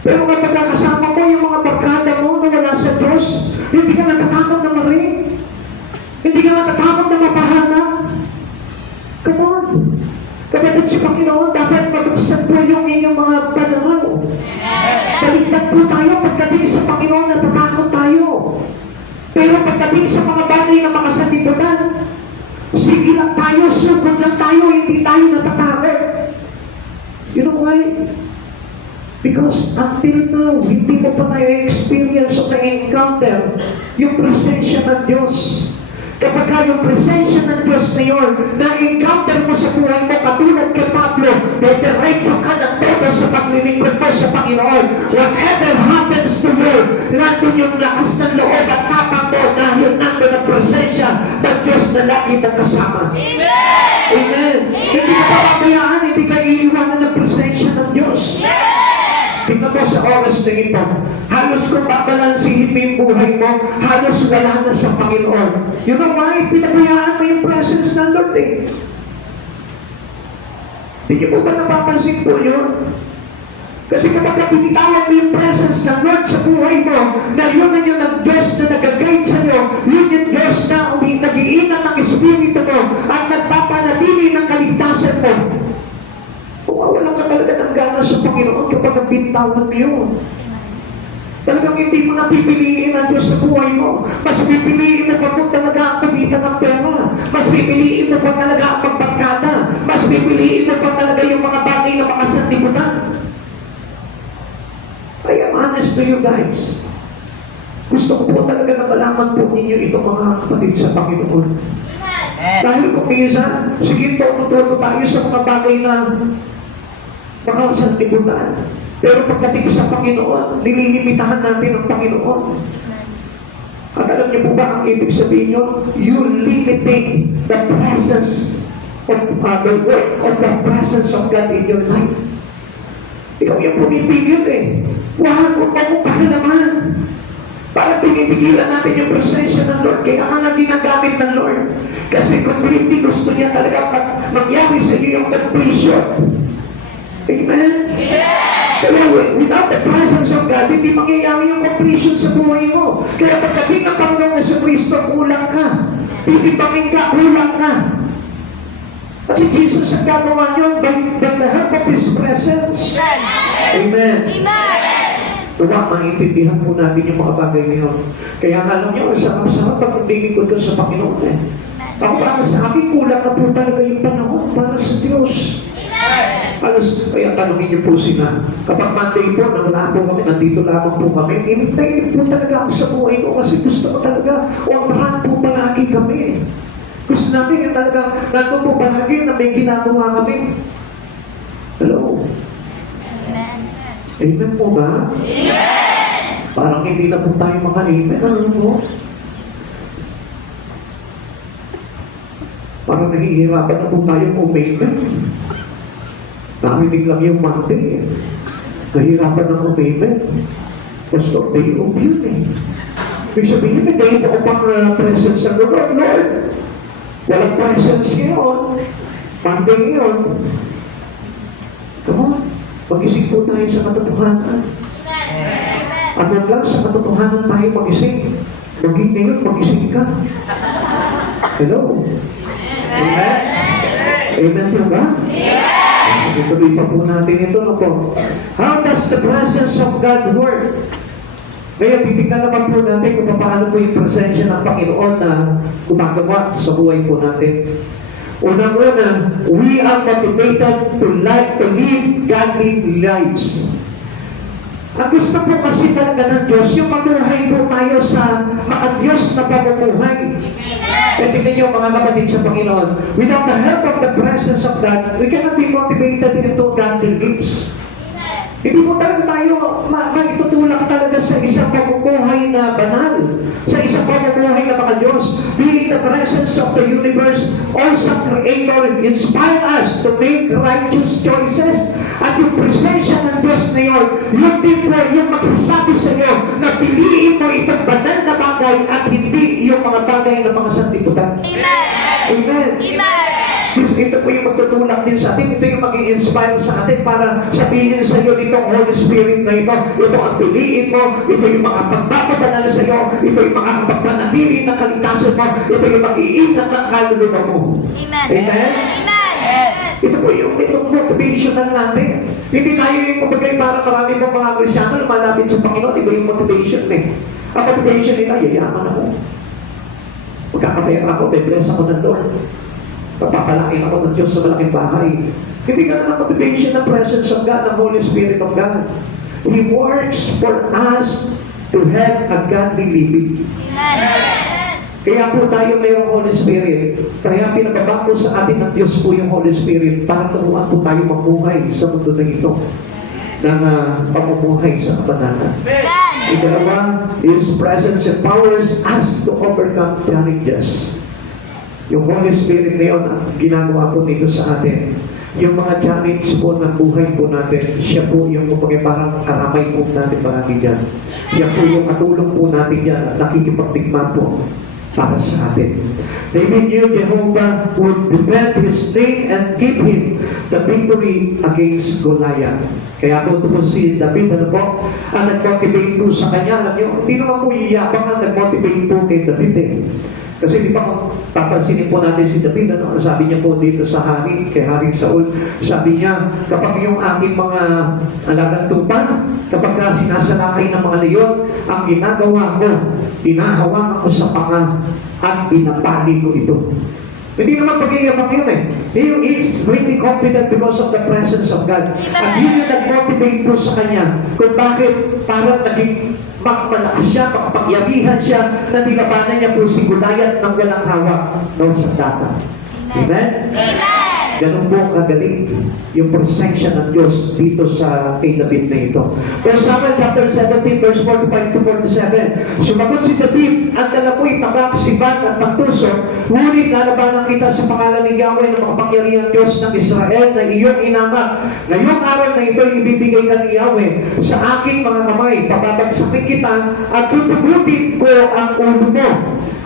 Pero kapag kasama mo yung mga barkada mo na wala sa Diyos, hindi ka natatakot na ma-rape. Hindi ka natatakot na mapahanak. Come on. Kapatid si Panginoon, dapat mabuksan po yung inyong mga pananaw. Baligtad po tayo pagdating sa Panginoon, natatakot tayo. Pero pagdating sa mga bagay na makasanlibutan, sige lang tayo, sugod lang tayo, hindi tayo natatakot. You know why? Because until now, hindi mo pa na-experience o na-encounter yung presensya ng Diyos. Kapag yung presensya ng Diyos na yun, na-encounter mo sa buhay mo, katulad kay Pablo, dediretso ka ng todo sa paglilingkod mo sa Panginoon. Whatever happens to you, nandun yung lakas ng loob at tapang mo dahil nandun ang presensya ng Diyos na lagi na kasama. Amen. Amen. Hindi ka papabayaan, hindi ka iiwanan ng presensya ng Diyos. Tingnan mo sa oras na ito, halos kung babalansihin mo yung buhay mo, halos wala na sa Panginoon. You know why? Pinabayaan mo yung presence ng Lord eh. Hindi niyo po ba napapansin po yun? Kasi kapag binitawan mo yung presence ng Lord sa buhay mo, na yun na yun ang Diyos na nag-guide sa iyo, yun yung Diyos na nag-iingat ng Espiritu mo at nagpapanatili ng kaligtasan mo. Walang ka talaga ng gana sa Panginoon kapag nagbintawan mo yun. Talagang hindi mo na pipiliin ang Diyos sa buhay mo. Mas pipiliin mo pa kung talaga ang kumita ng pera. Mas pipiliin mo pa talaga ang pagpagkada. Mas pipiliin mo pa talaga yung mga bagay na makasanlibutan. honest to you guys. Gusto ko po talaga na malaman po ninyo itong mga kapatid sa Panginoon. Dahil kung minsan, sige, toto tayo sa mga bagay na makasantibutan. Pero pagdating sa Panginoon, nililimitahan natin ang Panginoon. At alam niyo po ba ang ibig sabihin nyo? You limiting the presence of the work of the presence of God in your life. Ikaw yung pumipigil eh. Wag mo para naman. Para pinipigilan natin yung presensya ng Lord. Kaya nga ginagamit ng Lord. Kasi completely gusto niya talaga mangyari sa iyo yung completion. Amen? Kaya without the presence of God, hindi mangyayari yung completion sa buhay mo. Kaya pagdating ng Panginoon sa Kristo, kulang ka. Titipangin ka, kulang ka. At si Jesus ang gagawa niyo by the help of His presence. Amen. Diba, maintindihan po natin yung mga bagay ngayon. Kaya alam niyo, sarap-sarap pag naglilingkod ka sa Panginoon eh. Ako para sa akin, kulang na po talaga yung panahon para sa Diyos. Kaya tanongin niyo po sila. Kapag Monday po, na wala po kami, nandito lamang po kami, inintay po talaga ako sa buhay ko kasi gusto ko talaga, umahan po palagi kami. Gusto namin yung talaga, nandun po palagi na may ginagawa kami. Hello? Amen po ba? Amen! Parang hindi na po tayo maka-amen. Ano po? Parang nahihirapan na po tayo umamen. Naminig lang yung Monday. Nahihirapan na umamen. Pastor, day of yun eh. Ibig sabihin, may day po pang presence ng Lord. Lord, walang presence ngayon. Monday ngayon. Come on. Mag-isig po tayo sa katotohanan. At lang sa katotohanan tayo mag-isig. Maging ngayon, mag-isig ka. Hello? Amen? Amen po ba? Ituloy pa po natin ito. No po? How does the presence of God work? Ngayon, titignan naman po natin kung paano po yung presensya ng Panginoon na gumagawa sa buhay po natin. Unang-una, we are motivated to live godly lives. Ang gusto po kasi talaga ng Diyos, yung mabuhay po tayo sa maka-Diyos na pamumuhay. Kaya tingnan niyo mga kapatid sa Panginoon, without the help of the presence of God, we cannot be motivated into godly lives. Hindi po talaga tayo maitutulak talaga sa isang pamumuhay na banal, sa isang pamumuhay na maka-Diyos. Being the presence of the universe, also Creator, inspire us to make righteous choices. At yung presensya ng Diyos na yun, yun din po yung magsasabi sa iyo na piliin mo itong banal na bagay at hindi yung mga bagay na mga sanlibutan. Amen. Ito po yung magtutulak din sa atin. Ito yung mag-i-inspire sa atin para sabihin sa iyo nitong Holy Spirit na ito. Ito ang piliin mo. Ito yung makapagpapabanal sa iyo. Ito yung makapagpanatili ng kaligtasan mo. Ito yung mag-iingat ng kaluluwa mo. Amen? Ito po yung motivational natin. Hindi tayo yung kumagay para marami pong mga Krisyano lumalapit sa Panginoon. Ito yung motivation eh. Ang motivation nila, yayaman ako. Magkakapera ako, be-bless ako ng Lord. Papapalain ako ng Diyos sa malaking bahay. Hindi ka na motivation ng presence of God, ng Holy Spirit of God. He works for us to have a godly living. Kaya po tayo mayroong Holy Spirit. Kaya pinababa po sa atin ng Diyos po yung Holy Spirit para turuan po tayo mabuhay sa mundo na ito ng pamumuhay sa kabanalan. Ikalawa, His presence empowers us to overcome challenges. Yung Holy Spirit na yun, ginagawa po dito sa atin. Yung mga challenge po ng buhay po natin, siya po yung parang karamay po natin parati dyan. Siya po yung katulong po natin dyan at nakikipagtikman po para sa atin. David knew Jehovah would defend his name and give him the victory against Goliath. Kaya po ito po si David, ano po, ang nag-motivate po sa kanya. Alam niyo, hindi naman po iyabang ang nag-motivate po kay David eh. Kasi di ba kung papansinin po natin si David, ano, sabi niya po dito sa hari, kay Hari Saul, sabi niya, kapag yung aking mga alagang tupa, kapag sinasalakay ng mga leyon, ang ginagawa ko, hinahawakan ko sa panga at binapali ko ito. Hindi naman pag-iyapak yun eh. He is really confident because of the presence of God. At yun yung nag-motivate po sa kanya kung bakit parang naging malakas siya, makapangyarihan siya, na nilabanan niya po si Goliath ng walang hawak ng sandata. Amen? Amen. Ganun po kagaling yung presensya ng Diyos dito sa kay David na ito. 1 Samuel chapter 17 verse 45 to 47. Sumagot si David, ang dala ko'y tabak, sibat at pagtusok, ngunit lalabanan kita sa pangalan ni Yahweh ng makapangyarihang Diyos ng Israel na iyong inamak. Ngayong araw na ito ibibigay ka ni Yahweh sa aking mga kamay. Pababagsakin kita at tutugutin ko ang ulo mo.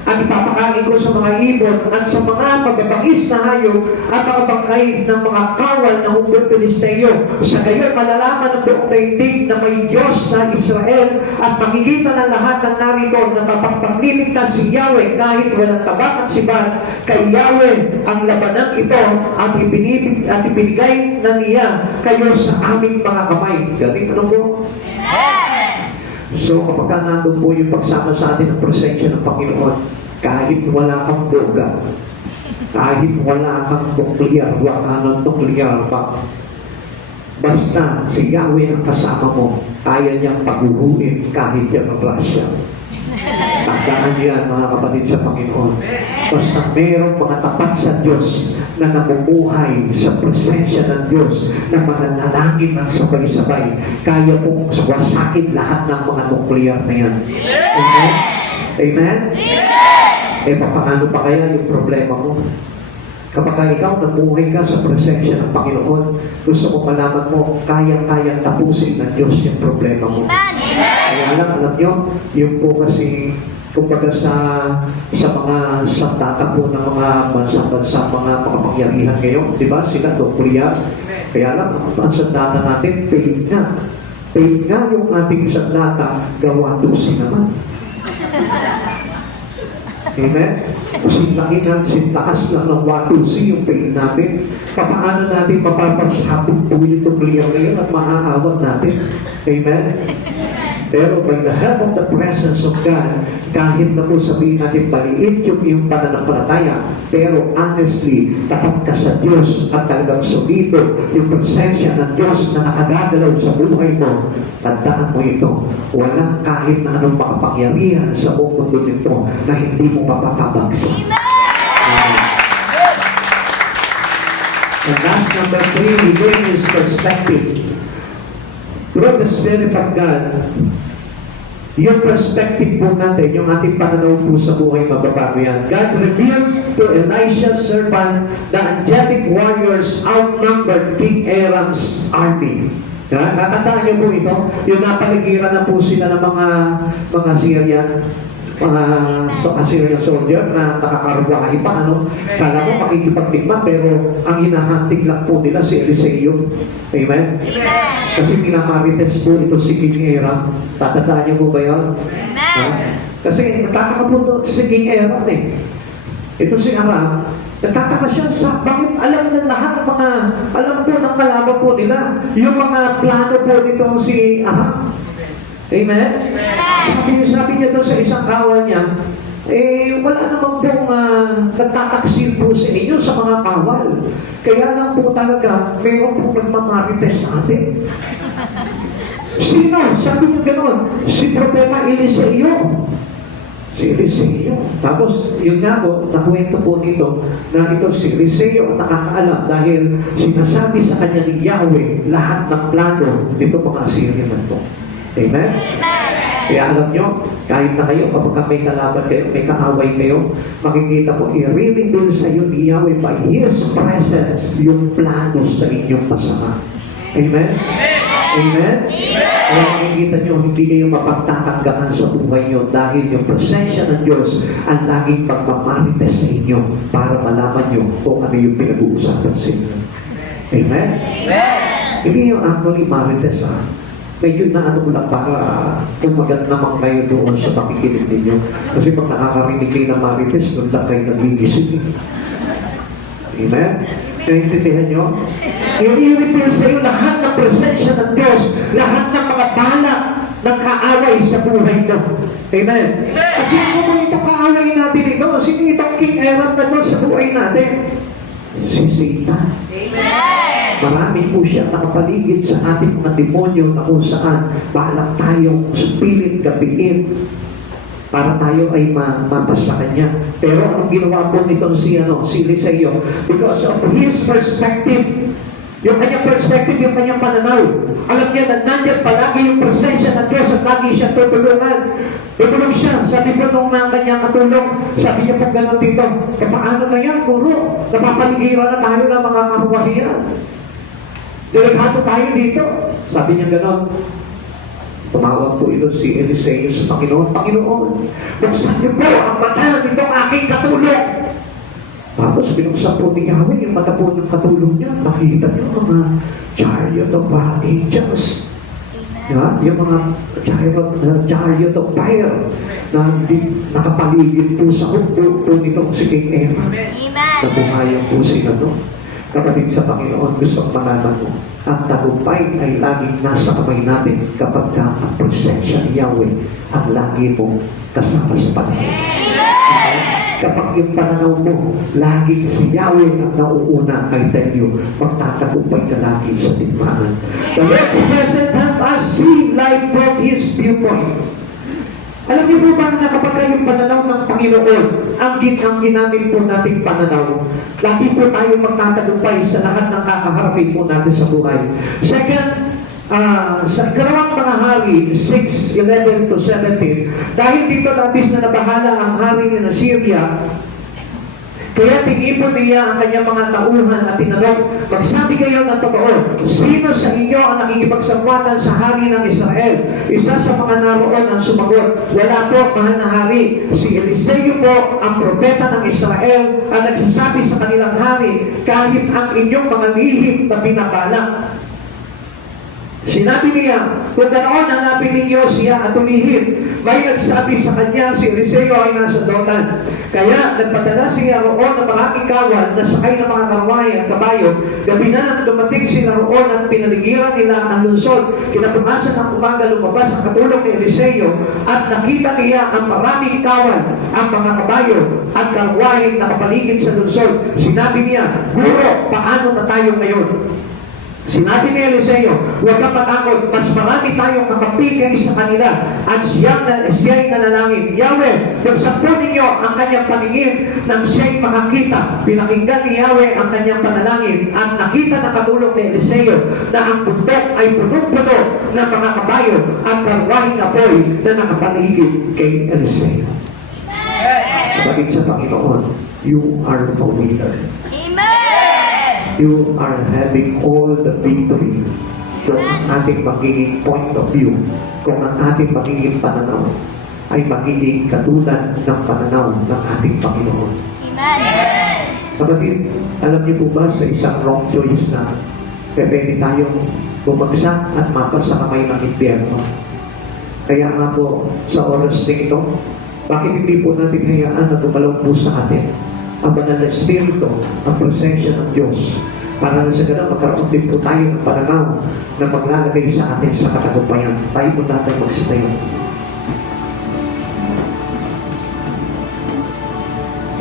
At ipapakain ko sa mga ibon at sa mga mababangis na hayop at mga bangkay ng mga kawal na humbot Pilisteo. Sa gayon, malalaman ng buong daigdig na may Diyos na Israel at makikita ng lahat ng narito na mapagpagliligtas si Yahweh kahit walang tabak at sibat. Kay Yahweh ang labanan ito at ibinigay na niya kayo sa aming mga kamay. Galing ano po? So kapag nandun po yung pagsama sa atin ng presensya ng Panginoon, kahit wala kang boga, kahit wala kang nuclear, wala kang nuclear pa, basta si Yahweh ang kasama mo, kaya niyang paghuhuin kahit yan ang Russia. Tandaan niyo yan mga kapatid sa Panginoon. Basta mayroong mga tapat sa Diyos na namumuhay sa presensya ng Diyos na mananalangin ng sabay-sabay, kaya pong wasakin lahat ng mga nuclear na yan. Amen? Amen? Eh, paano pa kaya yung problema mo? Kapag ikaw namuhay ka sa presensya ng Panginoon, gusto ko malaman mo, kayang-kayang tapusin ng Diyos yung problema mo. Kaya alam nyo, yung po kasi, kumbaga sa mga sandata po ng mga bansa-bansa, mga makapangyarihan ngayon, di ba? Sila nuclear. Kaya alam, ang sandata natin, paid nga. Paid nga yung ating sandata, gawa 12 naman. Amen? Sinlakas lang ng watusi yung pain natin. Paano natin mapapasabog po yung nuclear na yun at maaawat natin? Amen? Pero by the help of the presence of God, kahit na po sabihin natin maliit yung pananampalataya, pero honestly, tapat ka sa Diyos at talagang solido yung presensya ng Diyos na nakagagalaw sa buhay mo, tandaan mo ito, walang kahit na anong makapangyarihan sa buong mundo nito na hindi mo mapapabagsak. And last number 3, we bring this perspective. Through the Spirit of God, yung perspective po natin, yung ating pananaw po sa buhay, mababago yan. God revealed to Elisha's servant the angelic warriors outnumbered King Aram's army. Nakatandaan niyo po ito? Yung napaligiran na po sila ng mga Syrian, Assyrian soldier na nakakarwahe pa, ano? Kala mo makikipagdigma, pero ang hinahantik lang po nila si Eliseo. Amen? Kasi pinamarites po ito si King Aram. Tatandaan niyo po ba yun? Kasi nakakapunto si King Aram eh. Ito si Aram, nagtataka siya sa bakit alam ng lahat ng mga, alam po ng kalaban po nila, yung mga plano po nito si Aram. Amen? Sabi niya doon sa isang kawal niya, wala namang pong nagtataksil po sa inyo sa mga kawal. Kaya lang po talaga, mayroon pong nagmamarites sa atin. Sino? Sabi niya gano'n, si Propeta Eliseo. Si Eliseo. Tapos, yun nga po, nakuwento po dito na ito si Eliseo ang nakakaalam dahil sinasabi sa kanya ni Yahweh lahat ng plano dito mga Assyrian na ito. Amen? Kaya alam nyo, kahit na kayo, kapag may kalaban kayo, may kaaway kayo, makikita po, i-reveal sa iyo ni Yahweh by His presence yung plano sa inyong masama. Amen? Amen? Kaya makikita nyo, hindi kayo mapagtatanggahan sa buhay nyo dahil yung presensya ng Diyos ang laging pagmamarites sa inyo para malaman nyo kung ano yung pinag-uusapan sa inyo. Amen? Hindi yung actually marites medyo na ano lang para kumagat naman kayo doon sa pakikinig ninyo. Kasi pag nakakarinig kayo ng marites, doon lang kayo nagigising. Amen? Naintindihan nyo? I-reveal sa iyo lahat ng presensya ng Diyos, lahat ng mga balak ng kaaway sa buhay mo. Amen? At sino mo itong kaaway natin dito? Sino itong King Herod na doon sa buhay natin? Si Satan. Amen. Marami po siya nakapaligid sa ating mga demonyo na kung saan balak tayong pilit gabiin para tayo ay mapas sa kanya. Pero anong ginawa po nitong si Eliseo? Because of his perspective, yung kanyang perspective, yung kanyang pananaw. Alam niya na nandiyan palagi yung presensya ng Diyos at lagi siya tutulungan. Tutulong siya. Sabi po nung kanyang katulong, sabi niya po gano'n dito, paano na yan, guro? Napapaligiran na tayo ng mga kahuwahiyan. Delikado tayo dito. Sabi niya gano'n. Tumawag po ito si Eliseo sa Panginoon. Panginoon, buksan niyo po ang mata nitong aking katulong. Tapos binuksan po ni Yahweh yung mata po ng katulong niya. Nakita niyo mga chariot of angels. Diba? Yung mga chariot of fire na nakapaligid po sa hukbo po nitong si King Herod. Amen. Nabuhayan po sila doon. Kapatid sa Panginoon, gusto kong malaman mo, ang tagumpay ay laging nasa kamay natin kapag ang presensya ni Yahweh ang lagi mo kasama sa Panginoon. Kapag yung pananaw mo, laging si Yahweh ang nauuna, I tell you, magtatagumpay ka lagi sa timbangan. The Lord doesn't help us see life from His viewpoint. Alam niyo po ba na kapag yung pananaw ng Panginoon, ang ginamit po nating pananaw, lagi po tayo magtatagumpay sa lahat ng kakaharapin po natin sa buhay. Second, sa Ikalawang Mga Hari 6:11 to 17, dahil dito labis na nabahala ang hari ng Syria, kaya tinipon niya ang kanyang mga tauhan at tinanong, magsabi kayo ng totoo, sino sa inyo ang nakikipagsabuatan sa hari ng Israel? Isa sa mga naroon ang sumagot, wala po, mahal na hari. Si Eliseo po, ang propeta ng Israel, ang nagsasabi sa kanilang hari, kahit ang inyong mga lihim na binabalak. Sinabi niya, kung ganoon hanapin ninyo siya at umihip. May nagsabi sa kanya, si Eliseo ay nasa Dotan. Kaya nagpadala siya roon ng maraming kawal na sakay ng mga karwahe at kabayo. Gabi na nang dumating sila roon at pinaligiran nila ang lungsod. Kinabukasan ng umaga lumabas ang katulong ni Eliseo at nakita niya ang maraming kawal, ang mga kabayo at karwahe na kapaligid sa lungsod. Sinabi niya, Guro, paano na tayo ngayon? Sinabi ni Eliseo, huwag kang matakot, mas marami tayong makapigay sa kanila at siya'y nanalangin. Yahweh, buksan po ninyo ang kanyang paningin nang siya'y makakita. Pinakinggan ni Yahweh ang kanyang panalangin at nakita na katulong ni Eliseo na ang bundok ay punong-puno ng mga kabayo at karwahing apoy na nakapaligid kay Eliseo. Kapatid sa Panginoon, you are a winner. Amen. You are having all the victory. Kung ang ating magiging point of view, kung ang ating magiging pananaw, ay magiging katulad ng pananaw ng ating Panginoon. Amen. Kapatid, alam niyo po ba sa isang wrong choice na pwede tayong bumagsak at mapas sa kamay ng impyerno? Kaya nga po, sa oras na ito, bakit hindi po natin hayaan na gumalaw po sa atin ang banal na Espiritu, ang presensya ng Diyos, para na sa ganun magkaroon din po tayo ng pananaw na maglalagay sa atin sa katagumpayan. Tayo po natin magsitayo.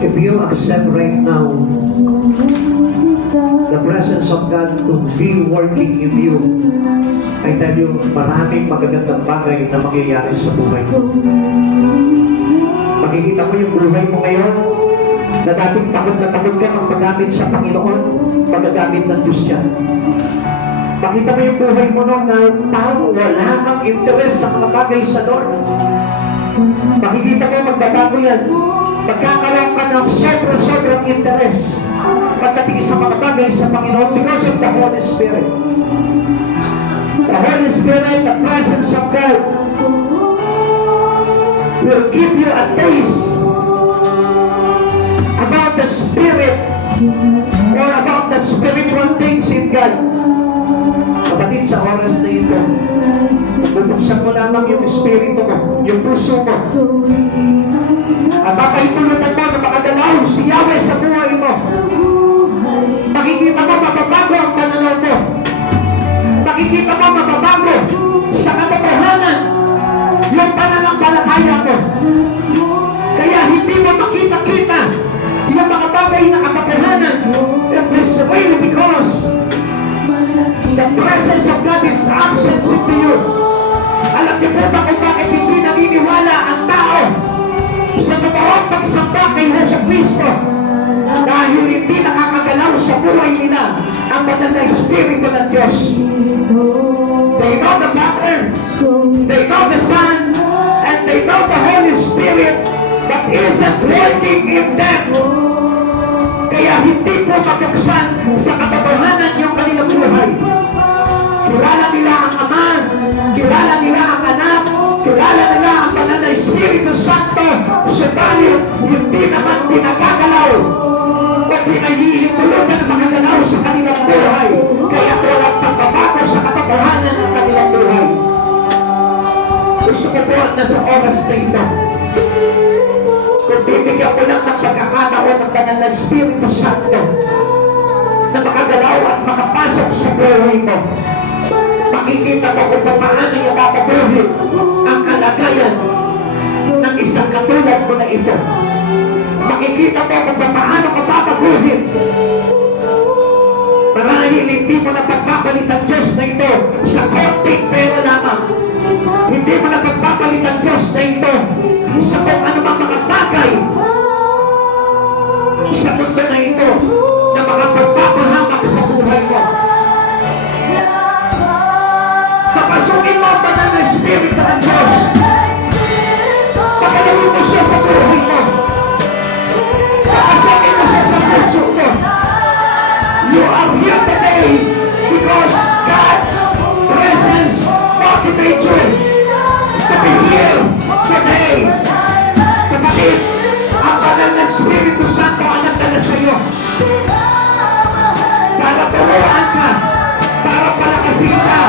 If you accept right now the presence of God to be working in you, I tell you, maraming magagandang bagay na mangyayari sa buhay mo. Makikita mo yung buhay mo ngayon, na dating takot na takot ka magpagamit sa Panginoon, magagamit ng Diyos yan. Makita mo yung buhay mo noon na parang wala kang interest sa mga bagay sa Lord. Makikita mo magbabago yan. Magkakaroon ka ng sobrang interest pagdating sa mga bagay sa Panginoon because of the Holy Spirit. The Holy Spirit, the presence of God, will give you a taste about the Spirit or about the spiritual things in God. Kapatid, sa oras na ito, bubuksan mo lamang yung espiritu mo, yung puso mo. At papahintulutan mo na makadalaw si Yahweh sa buhay mo. Makikita mo mababago ang pananaw mo. Makikita mo mababago sa katotohanan yung pananampalataya mo. Kaya hindi mo makita It is really because the presence of God is absent into you. Alam niyo po ba kung bakit hindi naniniwala ang tao sa totoong pagsamba kay Yesu Cristo? Dahil hindi nakakagalaw sa buhay nila ang banal na Espiritu ng Diyos. They know the Father, they know the Son, and they know the Holy Spirit, but isn't working in them. Kaya hindi po mabuksan sa katotohanan yung kanilang buhay. Kilala nila ang Ama, kilala nila ang Anak, kilala nila ang banal na Espiritu Santo, subalit hindi naman pinagagalaw o pinahihintulutan ang magagalaw sa kanilang buhay. Kaya walang pagbabago sa katotohanan ng kanilang buhay. Gusto ko po at nasa oras na ito, kung bibigyan ko lang ng pagkakataon ng banal na Espiritu Santo na makagalaw at makapasok sa buhay mo, makikita ko kung paano niya papabuhin ang kalagayan ng isang katulad ko na ito. Makikita ko kung paano ka papabuhin. Marahil hindi mo na pagpapalit ang Diyos na ito sa konting pera lamang. Hindi mo na pagpapalit ang Diyos na ito sa kung ano mang mga bagay sa mundo na ito na makapagpapahamak sa buhay mo. Papasukin mo ang banal na Espiritu ng Diyos. Pagalawin mo siya sa buhay mo. Papasukin mo siya sa puso mo. You are here today because God's presence motivates you to be here today. Kapatid, ang banal na Espiritu Santo ang nagdala sa iyo para turuan ka, para palakasin ka,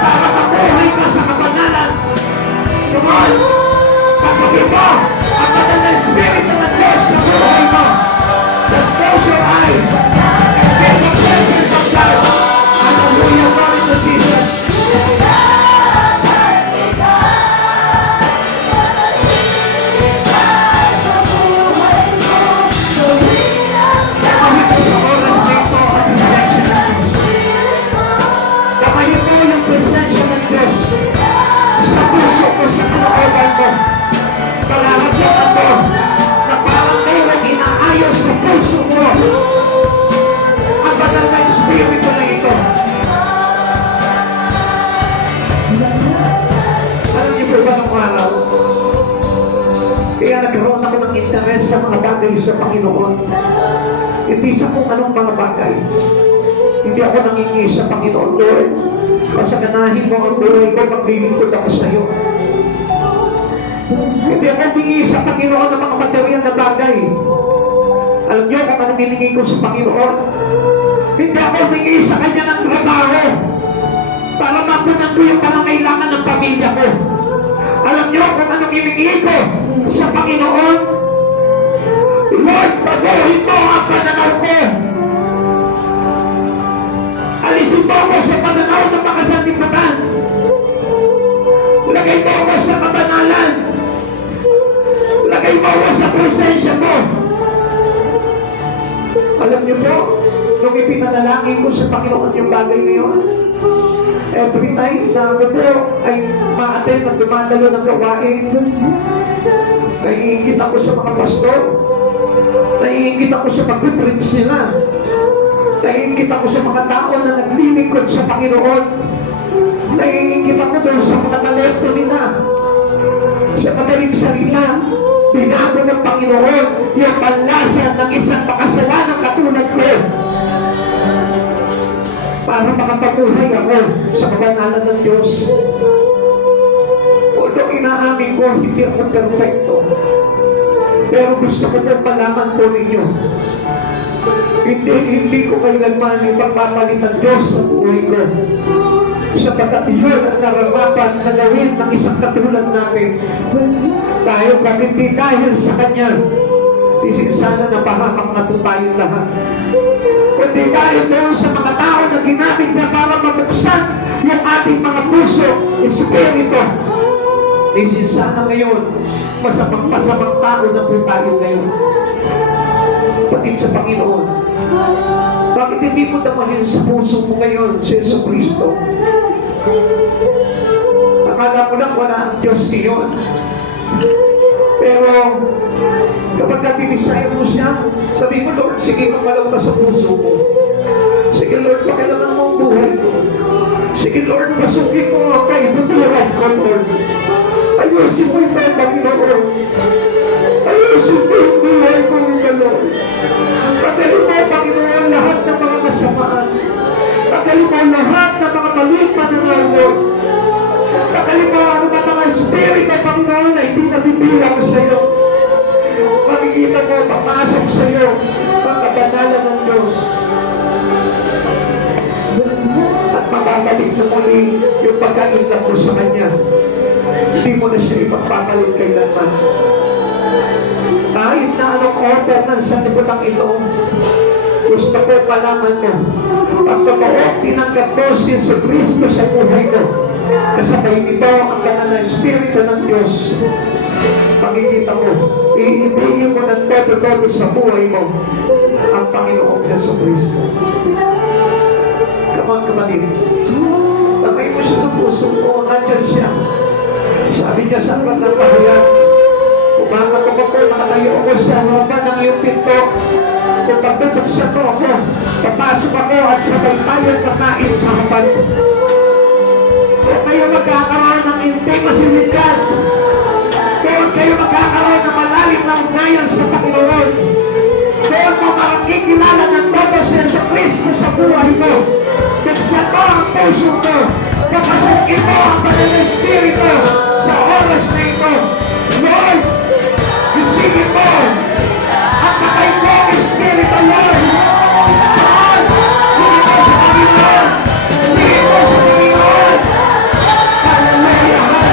para mabuhay ka sa kabanalan. Come on! Pagpagin mo ang banal na Espiritu ng Diyos sa buhay mo. Just close your eyes and feel the presence of God. Hallelujah, glory to Jesus. Kamahit mo sa oras na ito ang presensya ng Diyos. Kamahit mo yung presensya ng Diyos sa puso ko, sa kalooban mo. Palahagyan mo na parang mayroong inaayos sa puso mo ang banal na Espiritu na ito. Alam niyo po ba nung araw? Kaya nagkaroon ako ng interes sa mga bagay sa Panginoon. Hindi sa kung anong mga bagay. Hindi ako nangingi sa Panginoon, Lord. Pasaganahin mo ang buhay ko, maglilingkod ako sa iyo. Hindi ako humingi sa Panginoon ng mga material na bagay. Alam niyo kung anong hilingi ko sa Panginoon? Hindi ako humingi sa Kanya ng trabaho para mapunan ko yung pangangailangan ng pamilya ko. Alam niyo kung anong hilingi ko sa Panginoon? Lord, baguhin mo ang pananaw ko. Alisin mo ako sa pananaw ng makasanlibutan. Lagay mo ako sa kabanalan. Lagay mo ako sa presensya mo. Alam niyo po, nung ipinanalangin ko sa Panginoon yung bagay na yun, every time na ako po ay ma-attend at dumadalo ng gawain, naiingit ako sa mga pastor, naiingit ako sa pag-preach nila, naiingit ako sa mga tao na naglilingkod sa Panginoon, naiingit ako doon sa mga talento nila, sa madaling salita. Binago ng Panginoon yung panlasa ng isang makasalanang katulad ko para makapabuhay ako sa kabanalan ng Diyos. Although inaamin ko, hindi ako perfecto, pero gusto ko pong malaman po ninyo, hindi ko kailanman ipagpapalit ng Diyos sa buhay ko, sapagkat yun ang nararapat na gawin ng isang katulad natin. Tayo hindi dahil sa Kanya, sana napahamak na po tayong lahat. Kundi dahil doon sa mga tao na ginamit niya para mabuksan yung ating mga puso, espiritu. Sana ngayon, masamang tao na po tayo ngayon. Kapatid sa Panginoon, bakit hindi mo damahin sa puso mo ngayon si Yesu Cristo? Akala mo lang wala ang Diyos ngayon. Pero kapag tinisaya mo siya, sabi mo, Lord, sige, kumalaw ka sa puso mo. Sige, Lord, pakilaman mo ang buhay ko. Sige, Lord, pasukin mo ang kaibuturan ko, Lord. Ayusin mo ito, Panginoon. Ayusin mo yung buhay ko, Lord. Tagalin mo, Panginoon, lahat ng mga kasamaan. Tagalin mo lahat ng mga malipa ng Lord. Tagalin mo ano ba mga spirit ng Panginoon na hindi nabibilang sa iyo. Makikita mo, papasok sa iyo ang kabanalan ng Diyos. At makakabit mo muli yung pagkaingat mo sa Kanya. Hindi mo na siya ipagpakalit kailanman. Kahit na anong order ng sanlibutan ito, gusto ko palaman mo, pag totoo, tinanggap mo si Yesu Cristo sa buhay mo. Kasabay nito ang kanal na Espiritu ng Diyos. Makikita mo, iibigin mo ng todo-todo sa buhay mo ang Panginoong Yesu Cristo. Come on, kapatid. Lamay mo siya sa puso mo, nandyan siya. Sabi niya sa apat ng pahayag, kumakatok ako, nakatayo ako sa harapan ng iyong pinto. Kung pagtutugsan mo ako, papasok ako at sabay tayo kakain sa harapan. Kung kayo magkakaroon ng intimacy with God, kung kayo magkakaroon ng malalim na ugnayan sa Panginoon, kung mo makikilala ng todo si Yesu Cristo sa buhay mo, buksan mo ang puso mo, papasukin mo ang Banal na Espiritu sa oras na ito. Lord, isipin mo ang kapay ko ang Espiritu, Lord. Lord, hindi mo sa Panginoon. Hindi mo sa Panginoon. Hallelujah, hallelujah. Hallelujah, hallelujah.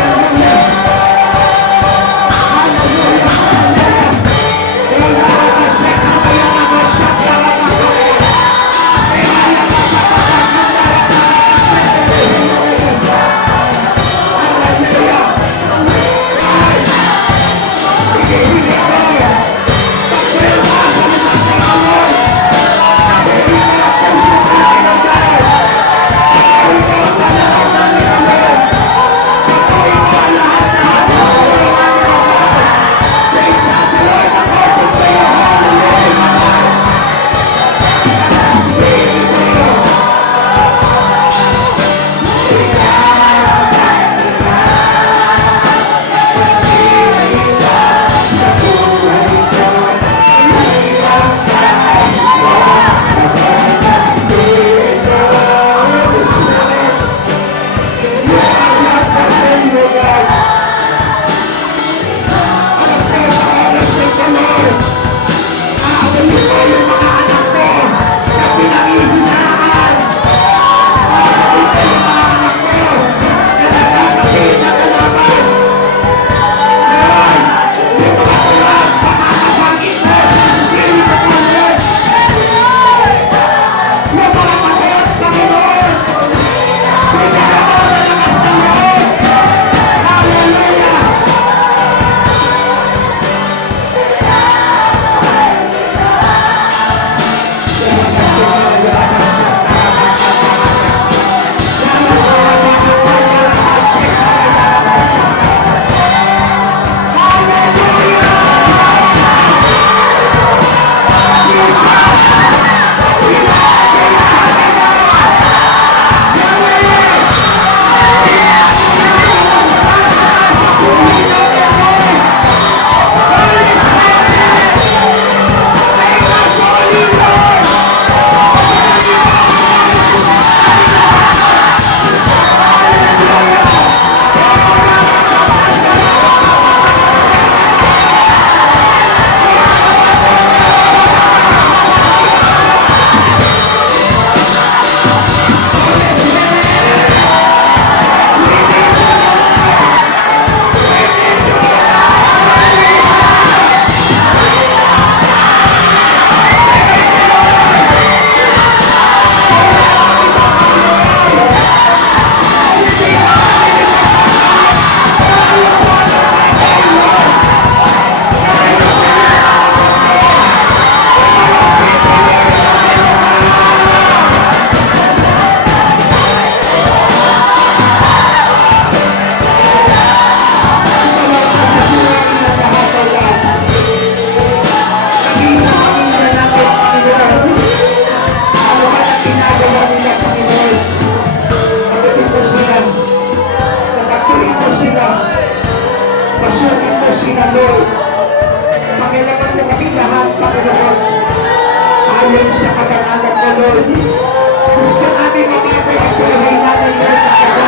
sa kapanalan mo, Lord. Gusto namin mamago ang buhay namin, Lord, na kaya.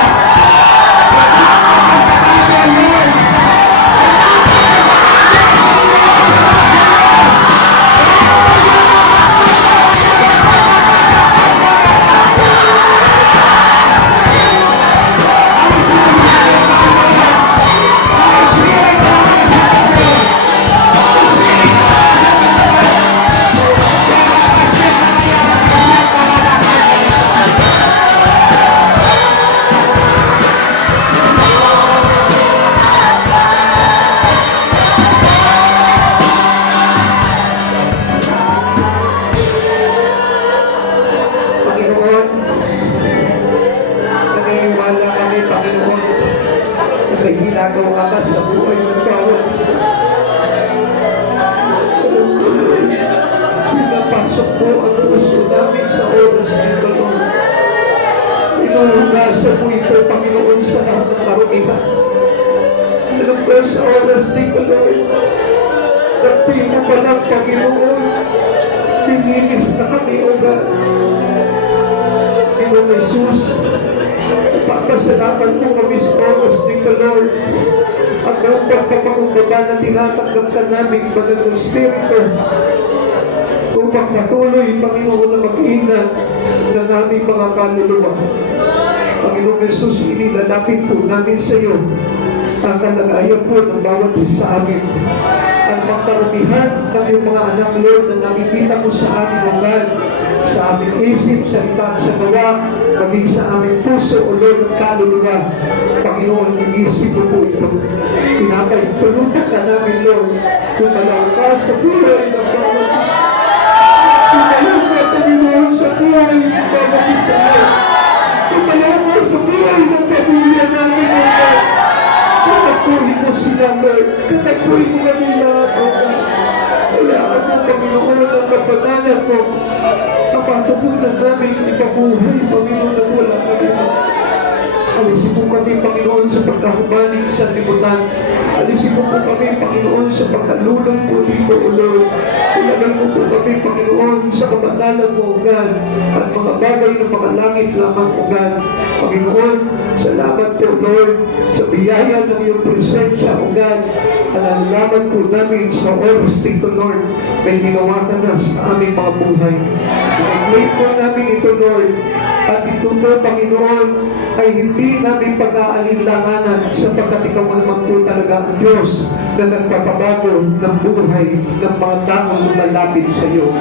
Panginoon, naniniwala kami, Panginoon, na may ginagawa ka sa buhay ng bawat isa. Pinapasok po ang puso namin sa oras nito, Lord. Inuugasan mo ito, Panginoon, sa lahat ng karumihan. Alam ko sa oras nito, Lord, dati mo pa lang, Panginoon, pinilis na kami, O God. Panginoon Jesus, papasalamat po kami sa oras nito, Lord. At ang pagkapakumbaba na tinatanggap ka namin, Banal na Espiritu, upang patuloy, Panginoon, na mag-ingat ng aming mga kaluluwa. Panginoon Jesus, inilalapit po namin sa iyo ang kalagayan po ng bawat isa sa amin. Ang pagkarumihan ng iyong mga anak, Lord, na nakikita mo sa aming ugal, sa aming isip, salita at sa gawa, maging sa aming puso, O Lord, at kaluluwa. Panginoon, iisip mo po ito. Pinapagtulutan ka namin, Lord, kung malaw ka sa buhay ng bawat isa. Tumalaw ka, Panginoon, sa buhay ng bawat isa. Tumalaw ka sa buhay ng pamilya namin, O God. Katapuhin mo sila, Lord. Katapuhin mo kami lahat, O God. Kailangan mo, Panginoon, ang kapanalan mo. Kapatupunan namin ipabuhay, Panginoon, na wala kami. Alisin mo kami, Panginoon, sa pagkahumaling sa libutan. Alisin mo po kami, Panginoon, sa pagkalulong po dito, O Lord. Ilagan mo po kami, Panginoon, sa kabanalan mo, O God, at mga bagay ng mga langit lamang, O God. Panginoon, salamat po, Lord, sa biyaya ng iyong presensya, O God. At nalaman po namin sa oras dito, Lord, may ginawa ka na sa aming mga buhay. I-claim po namin ito, Lord. At ito po, Panginoon, ay hindi namin pag-aalinlanganan sapagkat ikaw naman po talaga ang Diyos na nagpapabago ng buhay ng mga taong lumalapit sa iyo.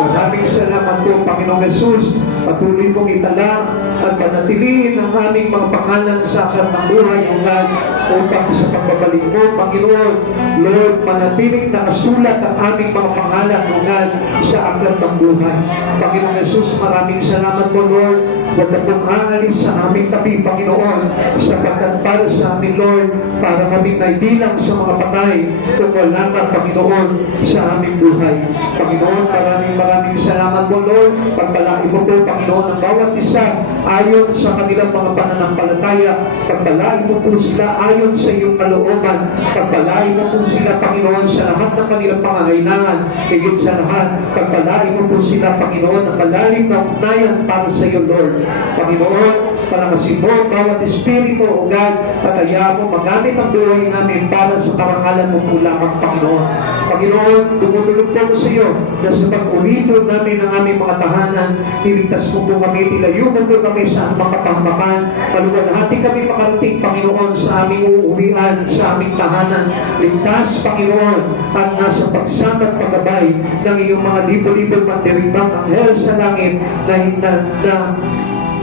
Maraming salamat po, Panginoong Jesus. Patuloy mong itala at panatiliin ang aming mga pangalan sa aklat ng buhay ng God upang sa pagbabalik mo, Panginoon, Lord, manatiling nakasulat ang aming mga pangalan ng God sa aklat ng buhay. Panginoong Jesus, maraming salamat po, Lord. Huwag na pong aangalis sa aming tabi, Panginoon, sapagkat para sa amin, Lord, para kami naibilang sa mga patay kung wala ka, Panginoon, sa aming buhay. Panginoon, maraming salamat po, Lord. Pagpalain mo po, Panginoon, ang bawat isa ayon sa kanilang mga pananampalataya. Pagpalain mo po sila ayon sa iyong kalooban. Pagpalain mo po sila, Panginoon, sa lahat ng kanilang pangangailangan. Higit sa lahat, pagpalain mo po sila, Panginoon, ang malalim na ugnayan para sa iyo, Lord. Panginoon, palakasin mo bawat espiritu, O God, at hayaan mo magamit ang buhay namin para sa karangalan mo po lamang, Panginoon. Panginoon, tumutulog po ko sa iyo na sa pag-ulito namin ng aming mga tahanan, iligtas mo po kami, tilayo mo po kami sa aming kapahamakan, maluwalhati kami makarating, Panginoon, sa aming uuwian, sa aming tahanan. Ligtas, Panginoon, at nasa pagsama at paggabay ng iyong mga libo-libong mandiribang anghel sa langit na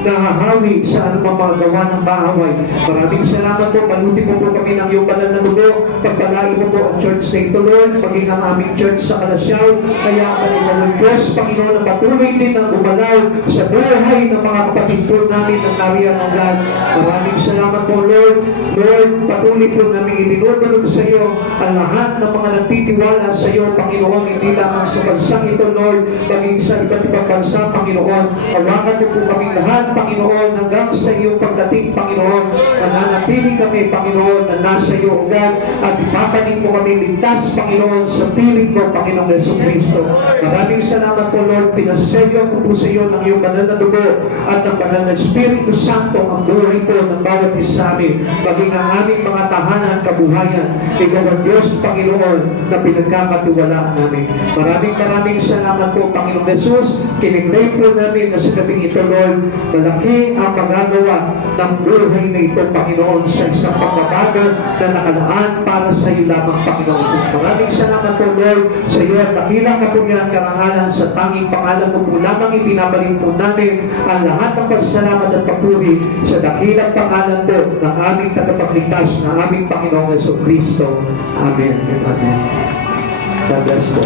nahahawi sa anumang mga gawa ng kaaway. Maraming salamat po. Panuti po kami ng iyong banal na dugo. Pagpalain mo po ang church na ito, Lord, maging ang aming church sa Kalasyaw. Kaya kami ng Diyos, Panginoon, na patuloy din ang umalaw sa buhay ng mga kapatid po namin ng nariyan ng God. Maraming salamat po, Lord. Lord, patuloy po namin itinutulog sa iyo ang lahat ng mga nagtitiwala sa iyo, Panginoon, hindi lamang sa bansang ito, Lord, maging sa iba't ibang bansa, Panginoon. Hawakan mo po kami lahat lahat, Panginoon, hanggang sa iyong pagdating, Panginoon, nananatili kami, Panginoon, na nasa iyo, God, at ipapanig mo kami ligtas, Panginoon, sa piling mo, Panginoong Jesucristo. Maraming salamat po, Lord, pinaselyo ko po sa iyo ng iyong banal na dugo at ng banal na Espiritu Santo ang buhay po ng bawat isa sa amin, maging ang aming mga tahanan, kabuhayan. Ikaw ang Diyos, Panginoon, na pinagkakatiwalaan namin. Maraming salamat po, Panginoong Jesus. Kiniklaim po namin na sa gabing ito, Lord, malaki ang magagawa ng buhay na ito, Panginoon, sa isang pagbabagal na nakalaan para sa iyo lamang, Panginoon. Maraming salamat po, Lord, sa iyo at dakilang kapunyan karangalan sa tanging pangalan mo po lamang ibinabalik po namin ang lahat ng pagsalamat at papuri sa dakilang pangalan po ng aming tagapagligtas na aming Panginoong Jesucristo. Amen and amen. God bless po.